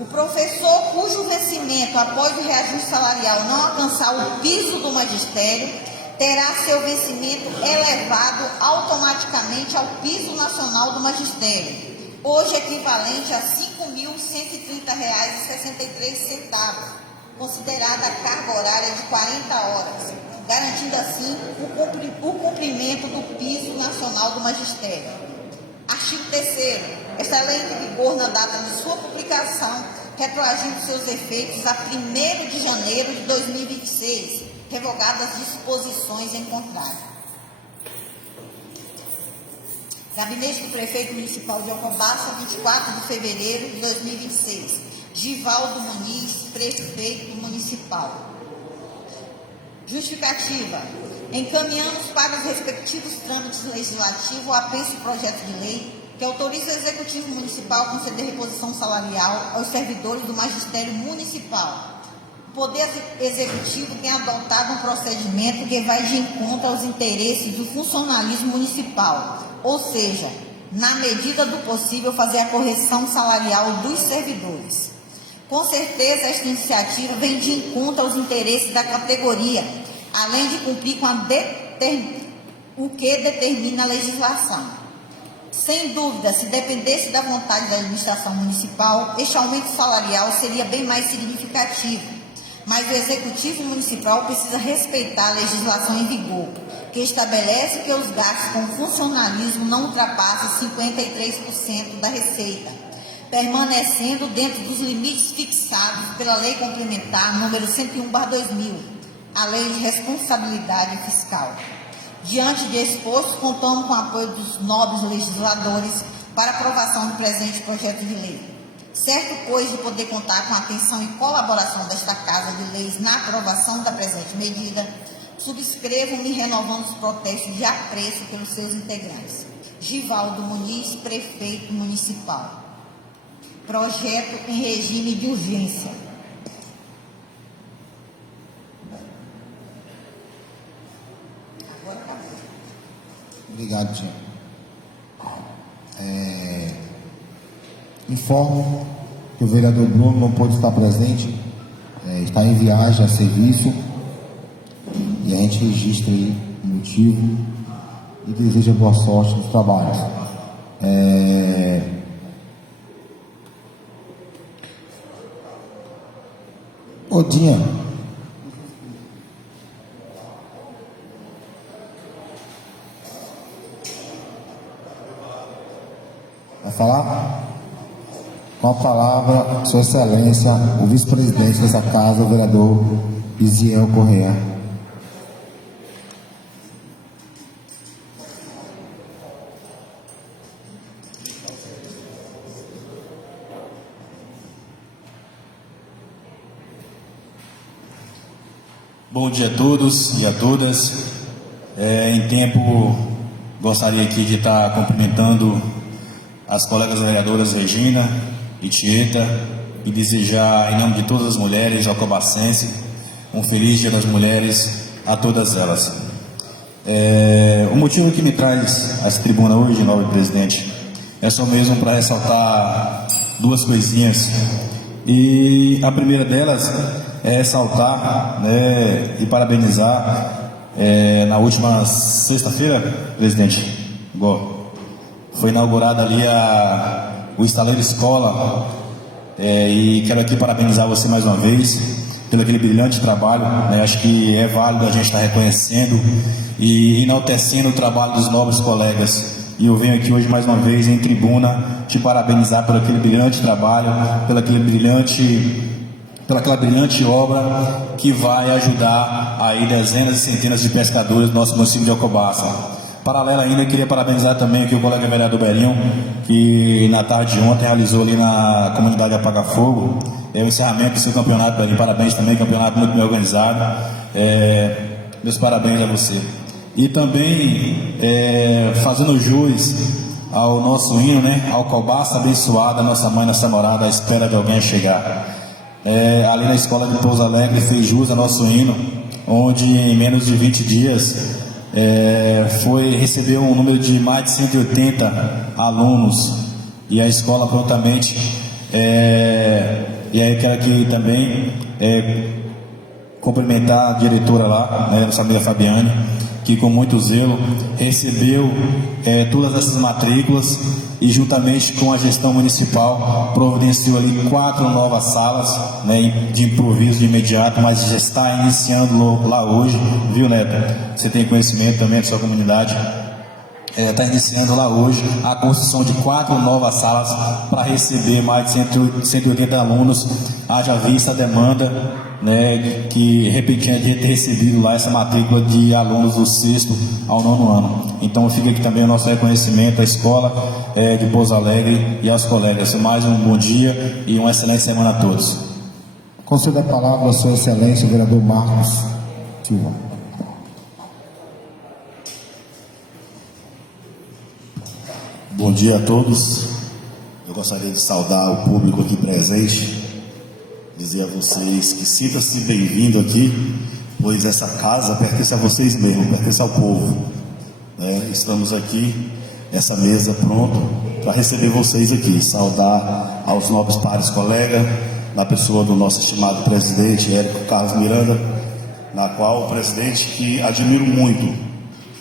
O professor cujo vencimento após o reajuste salarial não alcançar o piso do magistério terá seu vencimento elevado automaticamente ao piso nacional do magistério, hoje equivalente a R$ 5.130,63, considerada a carga horária de 40 horas, garantindo assim o cumprimento do piso nacional do magistério. Artigo 3º. Esta lei entra em vigor na data de sua publicação, retroagindo seus efeitos a 1º de janeiro de 2026, revogadas as disposições em contrário. Gabinete do Prefeito Municipal de Alcobaça, 24 de fevereiro de 2026. Givaldo Muniz, Prefeito Municipal. Justificativa. Encaminhamos para os respectivos trâmites legislativos o apenso projeto de lei que autoriza o Executivo Municipal a conceder reposição salarial aos servidores do Magistério Municipal. O Poder Executivo tem adotado um procedimento que vai de encontro aos interesses do funcionalismo municipal, ou seja, na medida do possível, fazer a correção salarial dos servidores. Com certeza, esta iniciativa vem de encontro aos interesses da categoria, além de cumprir com o que determina a legislação. Sem dúvida, se dependesse da vontade da administração municipal, este aumento salarial seria bem mais significativo. Mas o Executivo Municipal precisa respeitar a legislação em vigor, que estabelece que os gastos com funcionalismo não ultrapassem 53% da receita, permanecendo dentro dos limites fixados pela Lei Complementar número 101/2000, a Lei de Responsabilidade Fiscal. Diante de exposto, contamos com o apoio dos nobres legisladores para aprovação do presente projeto de lei. Certo, pois, de poder contar com a atenção e colaboração desta Casa de Leis na aprovação da presente medida, subscrevo-me renovando os protestos de apreço pelos seus integrantes. Givaldo Muniz, prefeito municipal. Projeto em regime de urgência. Obrigado, Tia. Informo que o vereador Bruno não pôde estar presente, está em viagem a serviço, e a gente registra aí o motivo e deseja boa sorte nos trabalhos. Odinha. Vai falar? Com a palavra, Sua Excelência, o vice-presidente dessa casa, o vereador Isiel Correa. Bom dia a todos e a todas. Em tempo, gostaria aqui de estar cumprimentando as colegas vereadoras Regina e Tieta e desejar, em nome de todas as mulheres jacobacenses, um feliz Dia das Mulheres a todas elas. O motivo que me traz a essa tribuna hoje, nobre presidente, é só mesmo para ressaltar duas coisinhas. E a primeira delas é ressaltar, né, e parabenizar, na última sexta-feira, presidente, foi inaugurada ali o Estaleiro Escola, e quero aqui parabenizar você mais uma vez pelo aquele brilhante trabalho, né? Acho que é válido a gente estar reconhecendo e enaltecendo o trabalho dos nobres colegas. E eu venho aqui hoje mais uma vez em tribuna te parabenizar por aquele brilhante trabalho, pela aquela brilhante obra que vai ajudar aí dezenas e centenas de pescadores do nosso município de Alcobaça. Paralelo ainda, eu queria parabenizar também aqui o colega vereador Berinho, que na tarde de ontem realizou ali na comunidade Apaga Fogo o encerramento do seu campeonato, Berinho. Parabéns também, campeonato muito bem organizado. Meus parabéns a você. E também fazendo jus ao nosso hino, né? Alcobaça abençoada, nossa mãe, nossa morada, à espera de alguém chegar. Ali na escola de Pouso Alegre fez jus ao nosso hino, onde em menos de 20 dias recebeu um número de mais de 180 alunos, e a escola prontamente, e aí eu quero aqui também cumprimentar a diretora lá, né, nossa amiga Fabiane, que com muito zelo recebeu todas essas matrículas e juntamente com a gestão municipal providenciou ali 4 novas salas, né, de improviso de imediato, mas já está iniciando lá hoje, viu, Neto? Você tem conhecimento também da sua comunidade. Está iniciando lá hoje a construção de 4 novas salas para receber mais de 180 alunos, haja vista a demanda, né, que repentina de ter recebido lá essa matrícula de alunos do 6º ao 9º ano. Então fica aqui também o nosso reconhecimento à escola de Pouso Alegre e aos colegas. Mais um bom dia e uma excelente semana a todos. Concedo a palavra a Sua Excelência, o vereador Marcos Silva. Bom dia a todos. Eu gostaria de saudar o público aqui presente, dizer a vocês que sinta-se bem-vindo aqui, pois essa casa pertence a vocês mesmos, pertence ao povo. Estamos aqui, essa mesa pronta para receber vocês aqui, saudar aos nobres pares colegas, na pessoa do nosso estimado presidente Érico Carlos Miranda, na qual o presidente, que admiro muito,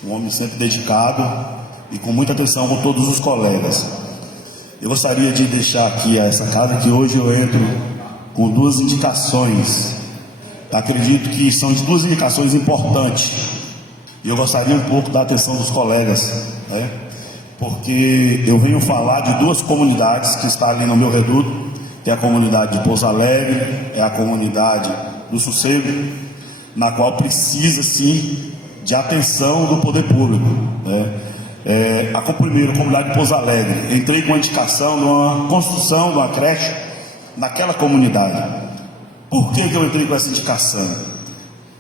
um homem sempre dedicado e com muita atenção com todos os colegas. Eu gostaria de deixar aqui a essa casa que hoje eu entro com duas indicações. Acredito que são duas indicações importantes. E eu gostaria um pouco da atenção dos colegas, né? Porque eu venho falar de duas comunidades que estão ali no meu reduto. Tem a comunidade de Pouso Alegre, é a comunidade do Sossego, na qual precisa sim de atenção do poder público, né? A comunidade de Pouso Alegre, entrei com a indicação de uma construção de uma creche naquela comunidade. Por que eu entrei com essa indicação?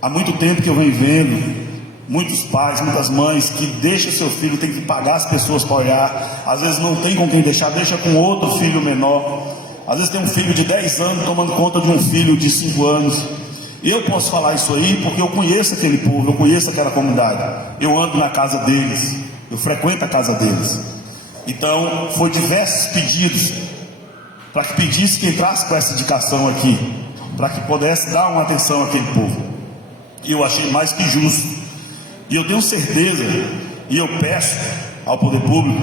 Há muito tempo que eu venho vendo muitos pais, muitas mães que deixam seu filho, tem que pagar as pessoas para olhar, às vezes não tem com quem deixar, deixa com outro filho menor, às vezes tem um filho de 10 anos tomando conta de um filho de 5 anos. Eu posso falar isso aí porque eu conheço aquele povo, eu conheço aquela comunidade, eu ando na casa deles, eu frequento a casa deles. Então foi diversos pedidos para que pedisse que entrasse com essa indicação aqui, para que pudesse dar uma atenção àquele povo. E eu achei mais que justo. E eu tenho certeza, e eu peço ao poder público,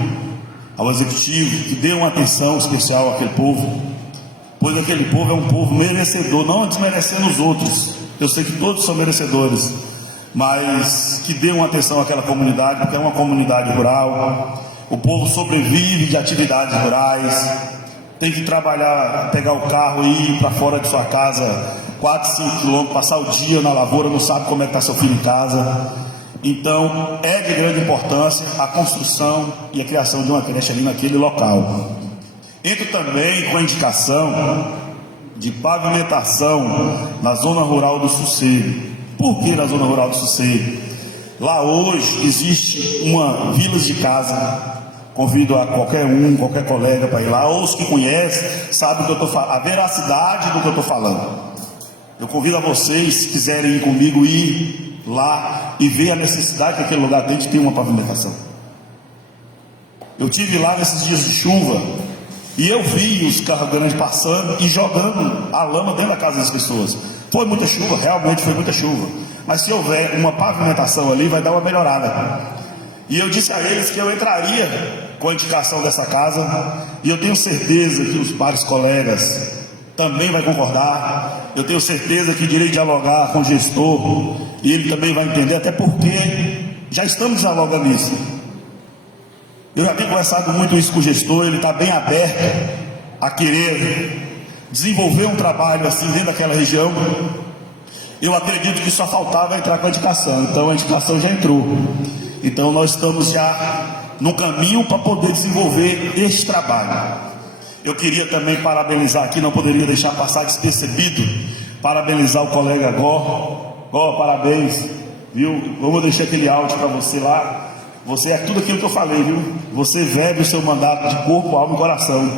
ao executivo, que dê uma atenção especial àquele povo, pois aquele povo é um povo merecedor, não desmerecendo os outros, eu sei que todos são merecedores, mas que dê uma atenção àquela comunidade, porque é uma comunidade rural, o povo sobrevive de atividades rurais, tem que trabalhar, pegar o carro e ir para fora de sua casa, 4, 5 quilômetros, passar o dia na lavoura, não sabe como é que está seu filho em casa. Então é de grande importância a construção e a criação de uma creche ali naquele local. Entro também com a indicação de pavimentação na zona rural do Sossego. Por que na zona rural do Sossego? Lá hoje existe uma vila de casa. Convido a qualquer colega para ir lá, ou os que conhecem, sabem do que eu estou falando, a veracidade do que eu estou falando. Eu convido a vocês, se quiserem ir comigo, ir lá e ver a necessidade que aquele lugar tem de ter uma pavimentação. Eu tive lá nesses dias de chuva e eu vi os carros grandes passando e jogando a lama dentro da casa das pessoas. Foi muita chuva, realmente foi muita chuva, mas se houver uma pavimentação ali, vai dar uma melhorada. E eu disse a eles que eu entraria com a indicação dessa casa, e eu tenho certeza que os pares colegas também vai concordar. Eu tenho certeza que irei dialogar com o gestor e ele também vai entender, até porque já estamos dialogando isso. Eu já tenho conversado muito isso com o gestor, ele está bem aberto a querer desenvolver um trabalho assim dentro daquela região. Eu acredito que só faltava entrar com a indicação, então a indicação já entrou. Então nós estamos já no caminho para poder desenvolver este trabalho. Eu queria também parabenizar aqui, não poderia deixar passar despercebido, parabenizar o colega Gó, parabéns, viu? Eu vou deixar aquele áudio para você lá. Você é tudo aquilo que eu falei, viu? Você vive o seu mandato de corpo, alma e coração.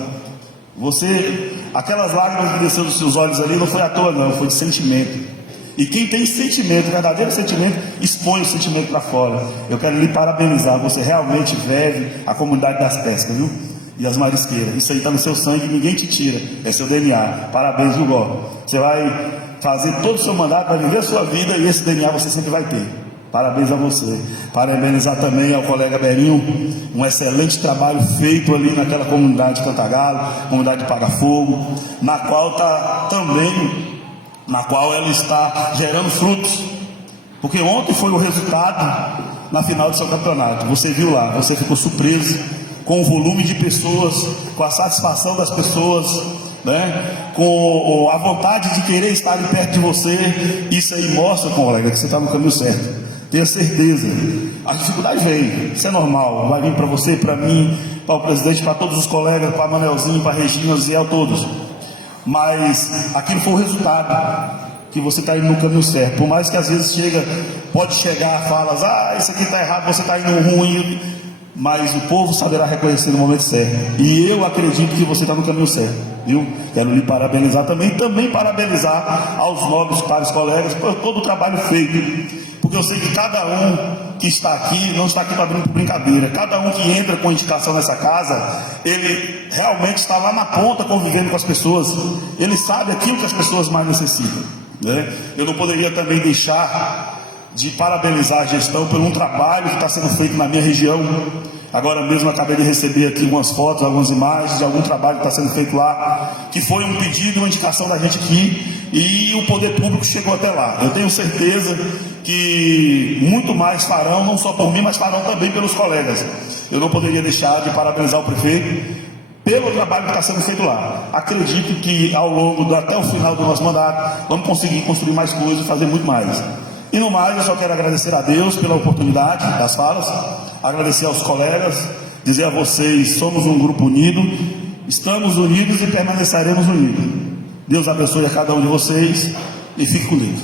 Aquelas lágrimas que desceram dos seus olhos ali não foi à toa não, foi de sentimento. E quem tem sentimento, verdadeiro sentimento, expõe o sentimento para fora. Eu quero lhe parabenizar, você realmente vive a comunidade das pescas, viu? E as marisqueiras, isso aí está no seu sangue, ninguém te tira, é seu DNA. Parabéns, viu, Gó? Você vai fazer todo o seu mandato, vai viver a sua vida e esse DNA você sempre vai ter. Parabéns a você. Parabenizar também ao colega Berinho, um excelente trabalho feito ali naquela comunidade de Cantagalo, comunidade de Pagafogo, na qual ela está gerando frutos, porque ontem foi o resultado na final do seu campeonato. Você viu lá, você ficou surpreso com o volume de pessoas, com a satisfação das pessoas, né? Com a vontade de querer estar ali perto de você. Isso aí mostra, colega, que você está no caminho certo. Tenha certeza. A dificuldade vem, isso é normal, vai vir para você, para mim, para o presidente, para todos os colegas, para Manelzinho, para Regina, Ziel, todos. Mas aquilo foi o resultado, que você está indo no caminho certo. Por mais que às vezes pode chegar, fala, isso aqui está errado, você está indo ruim, mas o povo saberá reconhecer no momento certo. E eu acredito que você está no caminho certo, viu? Quero lhe parabenizar também parabenizar aos nobres pares colegas por todo o trabalho feito, porque eu sei que cada um que está aqui não está aqui para brincadeira. Cada um que entra com indicação nessa casa, ele realmente está lá na ponta convivendo com as pessoas, ele sabe aquilo que as pessoas mais necessitam, né? Eu não poderia também deixar de parabenizar a gestão por um trabalho que está sendo feito na minha região. Agora mesmo acabei de receber aqui algumas fotos, algumas imagens de algum trabalho que está sendo feito lá, que foi um pedido, uma indicação da gente aqui, e o poder público chegou até lá. Eu tenho certeza que muito mais farão, não só por mim, mas farão também pelos colegas. Eu não poderia deixar de parabenizar o prefeito pelo trabalho que está sendo feito lá. Acredito que ao longo, até o final do nosso mandato, vamos conseguir construir mais coisas e fazer muito mais. E no mais, eu só quero agradecer a Deus pela oportunidade das falas, agradecer aos colegas, dizer a vocês, somos um grupo unido, estamos unidos e permaneceremos unidos. Deus abençoe a cada um de vocês e fique com Deus.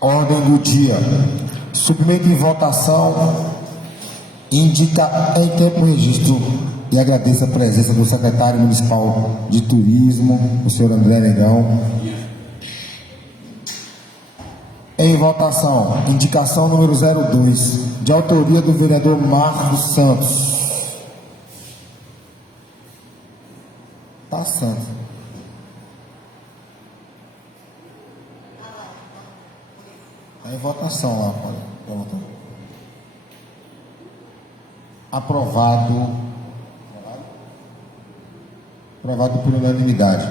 Ordem do dia. Submeto em votação, indica em tempo registro e agradeço a presença do secretário municipal de turismo, o senhor André Negão. Em votação, indicação número 02, de autoria do vereador Marcos Santos. Tá, Santos. Em votação lá, pronto. Aprovado por unanimidade.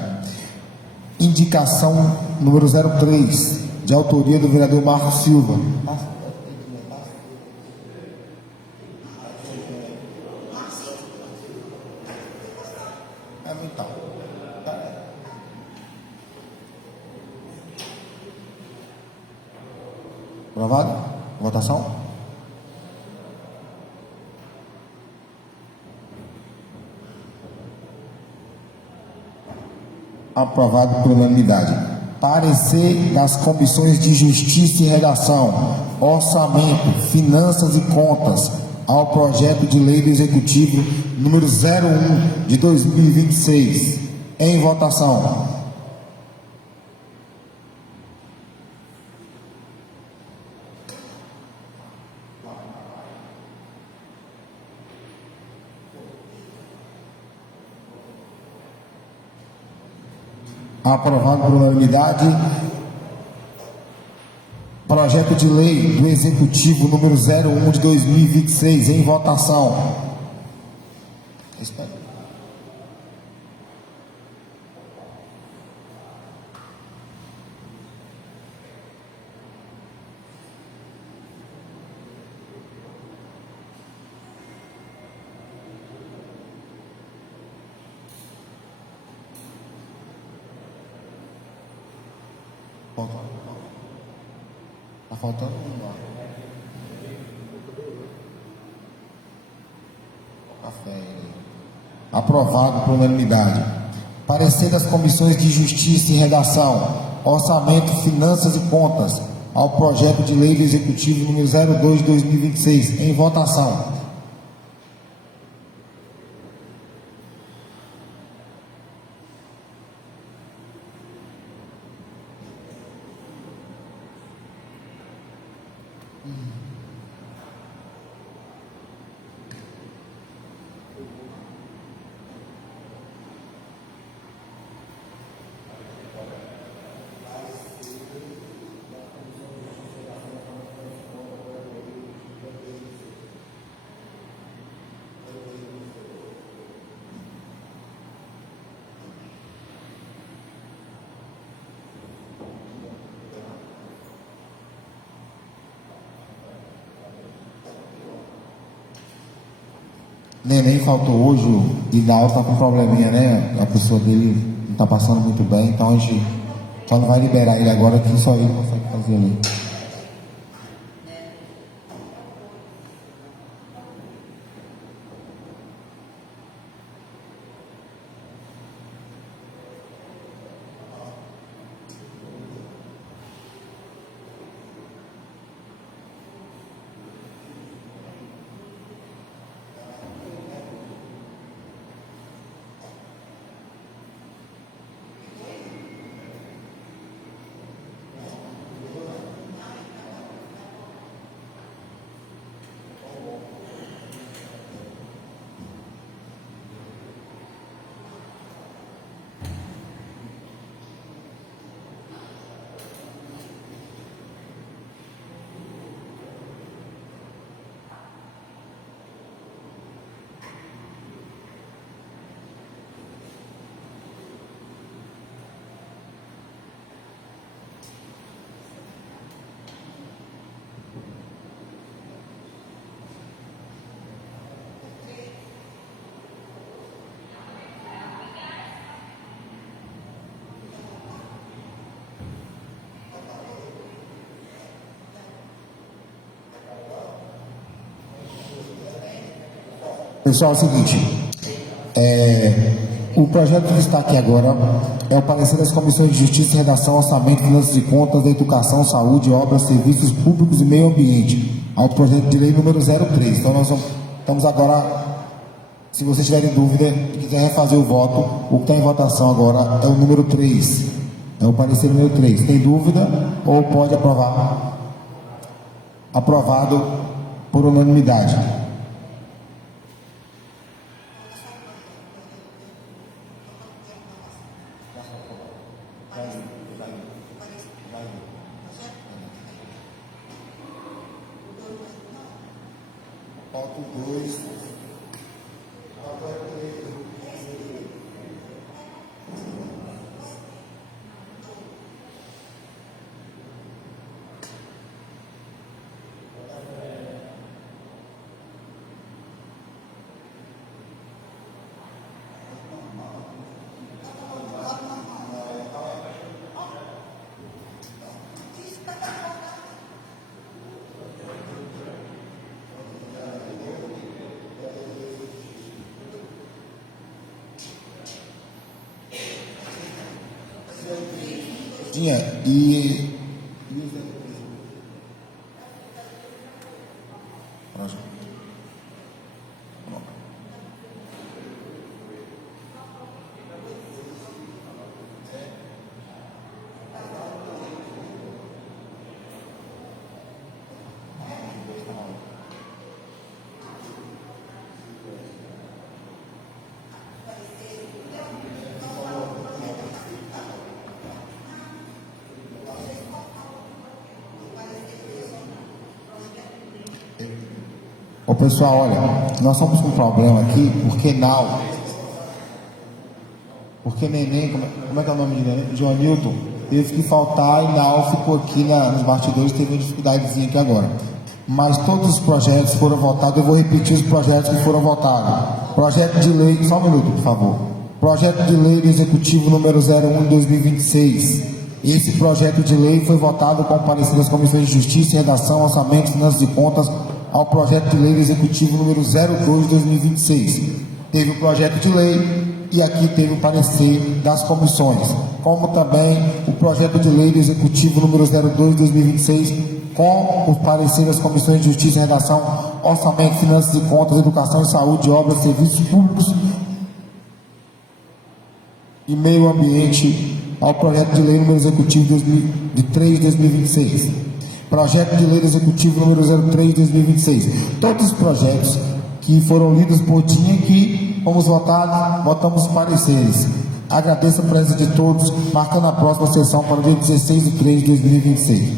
Indicação número 03, de autoria do vereador Marcos Silva. Aprovado? Votação? Aprovado por unanimidade. Parecer das comissões de Justiça e Redação, Orçamento, Finanças e Contas ao projeto de lei do Executivo número 01 de 2026. Em votação. Aprovado por unanimidade. Projeto de lei do Executivo número 01 de 2026 em votação. Espera. Está faltando um lá. Café. Aprovado por unanimidade. Parecer das comissões de Justiça e Redação, Orçamento, Finanças e Contas ao projeto de lei do Executivo número 02 de 2026. Em votação. Neném faltou hoje e Gal tá com probleminha, né? A pessoa dele não tá passando muito bem, então a gente só não vai liberar ele agora, que só ele consegue fazer ali. Pessoal, é o seguinte, o projeto que está aqui agora é o parecer das comissões de Justiça, Redação, Orçamento, Finanças e Contas, da Educação, Saúde, Obras, Serviços Públicos e Meio Ambiente, ao projeto de lei número 03. Então nós estamos agora, se vocês tiverem dúvida e quiserem refazer o voto, o que está em votação agora é o número 3, é o parecer número 3. Tem dúvida ou pode aprovar? Aprovado por unanimidade. Falta o 2. E Ô pessoal, olha, nós estamos com um problema aqui, porque Neném, como é que é o nome de Neném? João Newton, teve que faltar e Nau ficou aqui nos bastidores, teve uma dificuldadezinha aqui agora. Mas todos os projetos foram votados, eu vou repetir os projetos que foram votados. Projeto de lei, só um minuto, por favor. Projeto de lei do Executivo número 01 de 2026. Esse projeto de lei foi votado com o parecer das Comissões de Justiça, Redação, Orçamento, Finanças e Contas, ao projeto de lei do Executivo número 02 de 2026. Teve o projeto de lei e aqui teve o parecer das comissões, como também o projeto de lei do Executivo número 02 de 2026, com o parecer das comissões de Justiça, Redação, Orçamento, Finanças e Contas, Educação e Saúde, Obras, Serviços Públicos e Meio Ambiente, ao projeto de lei número Executivo de 3 de 2026. Projeto de lei do Executivo número 03 de 2026. Todos os projetos que foram lidos por dia aqui, vamos votar, votamos os pareceres. Agradeço a presença de todos, marcando a próxima sessão para o dia 16 de 3 de 2026.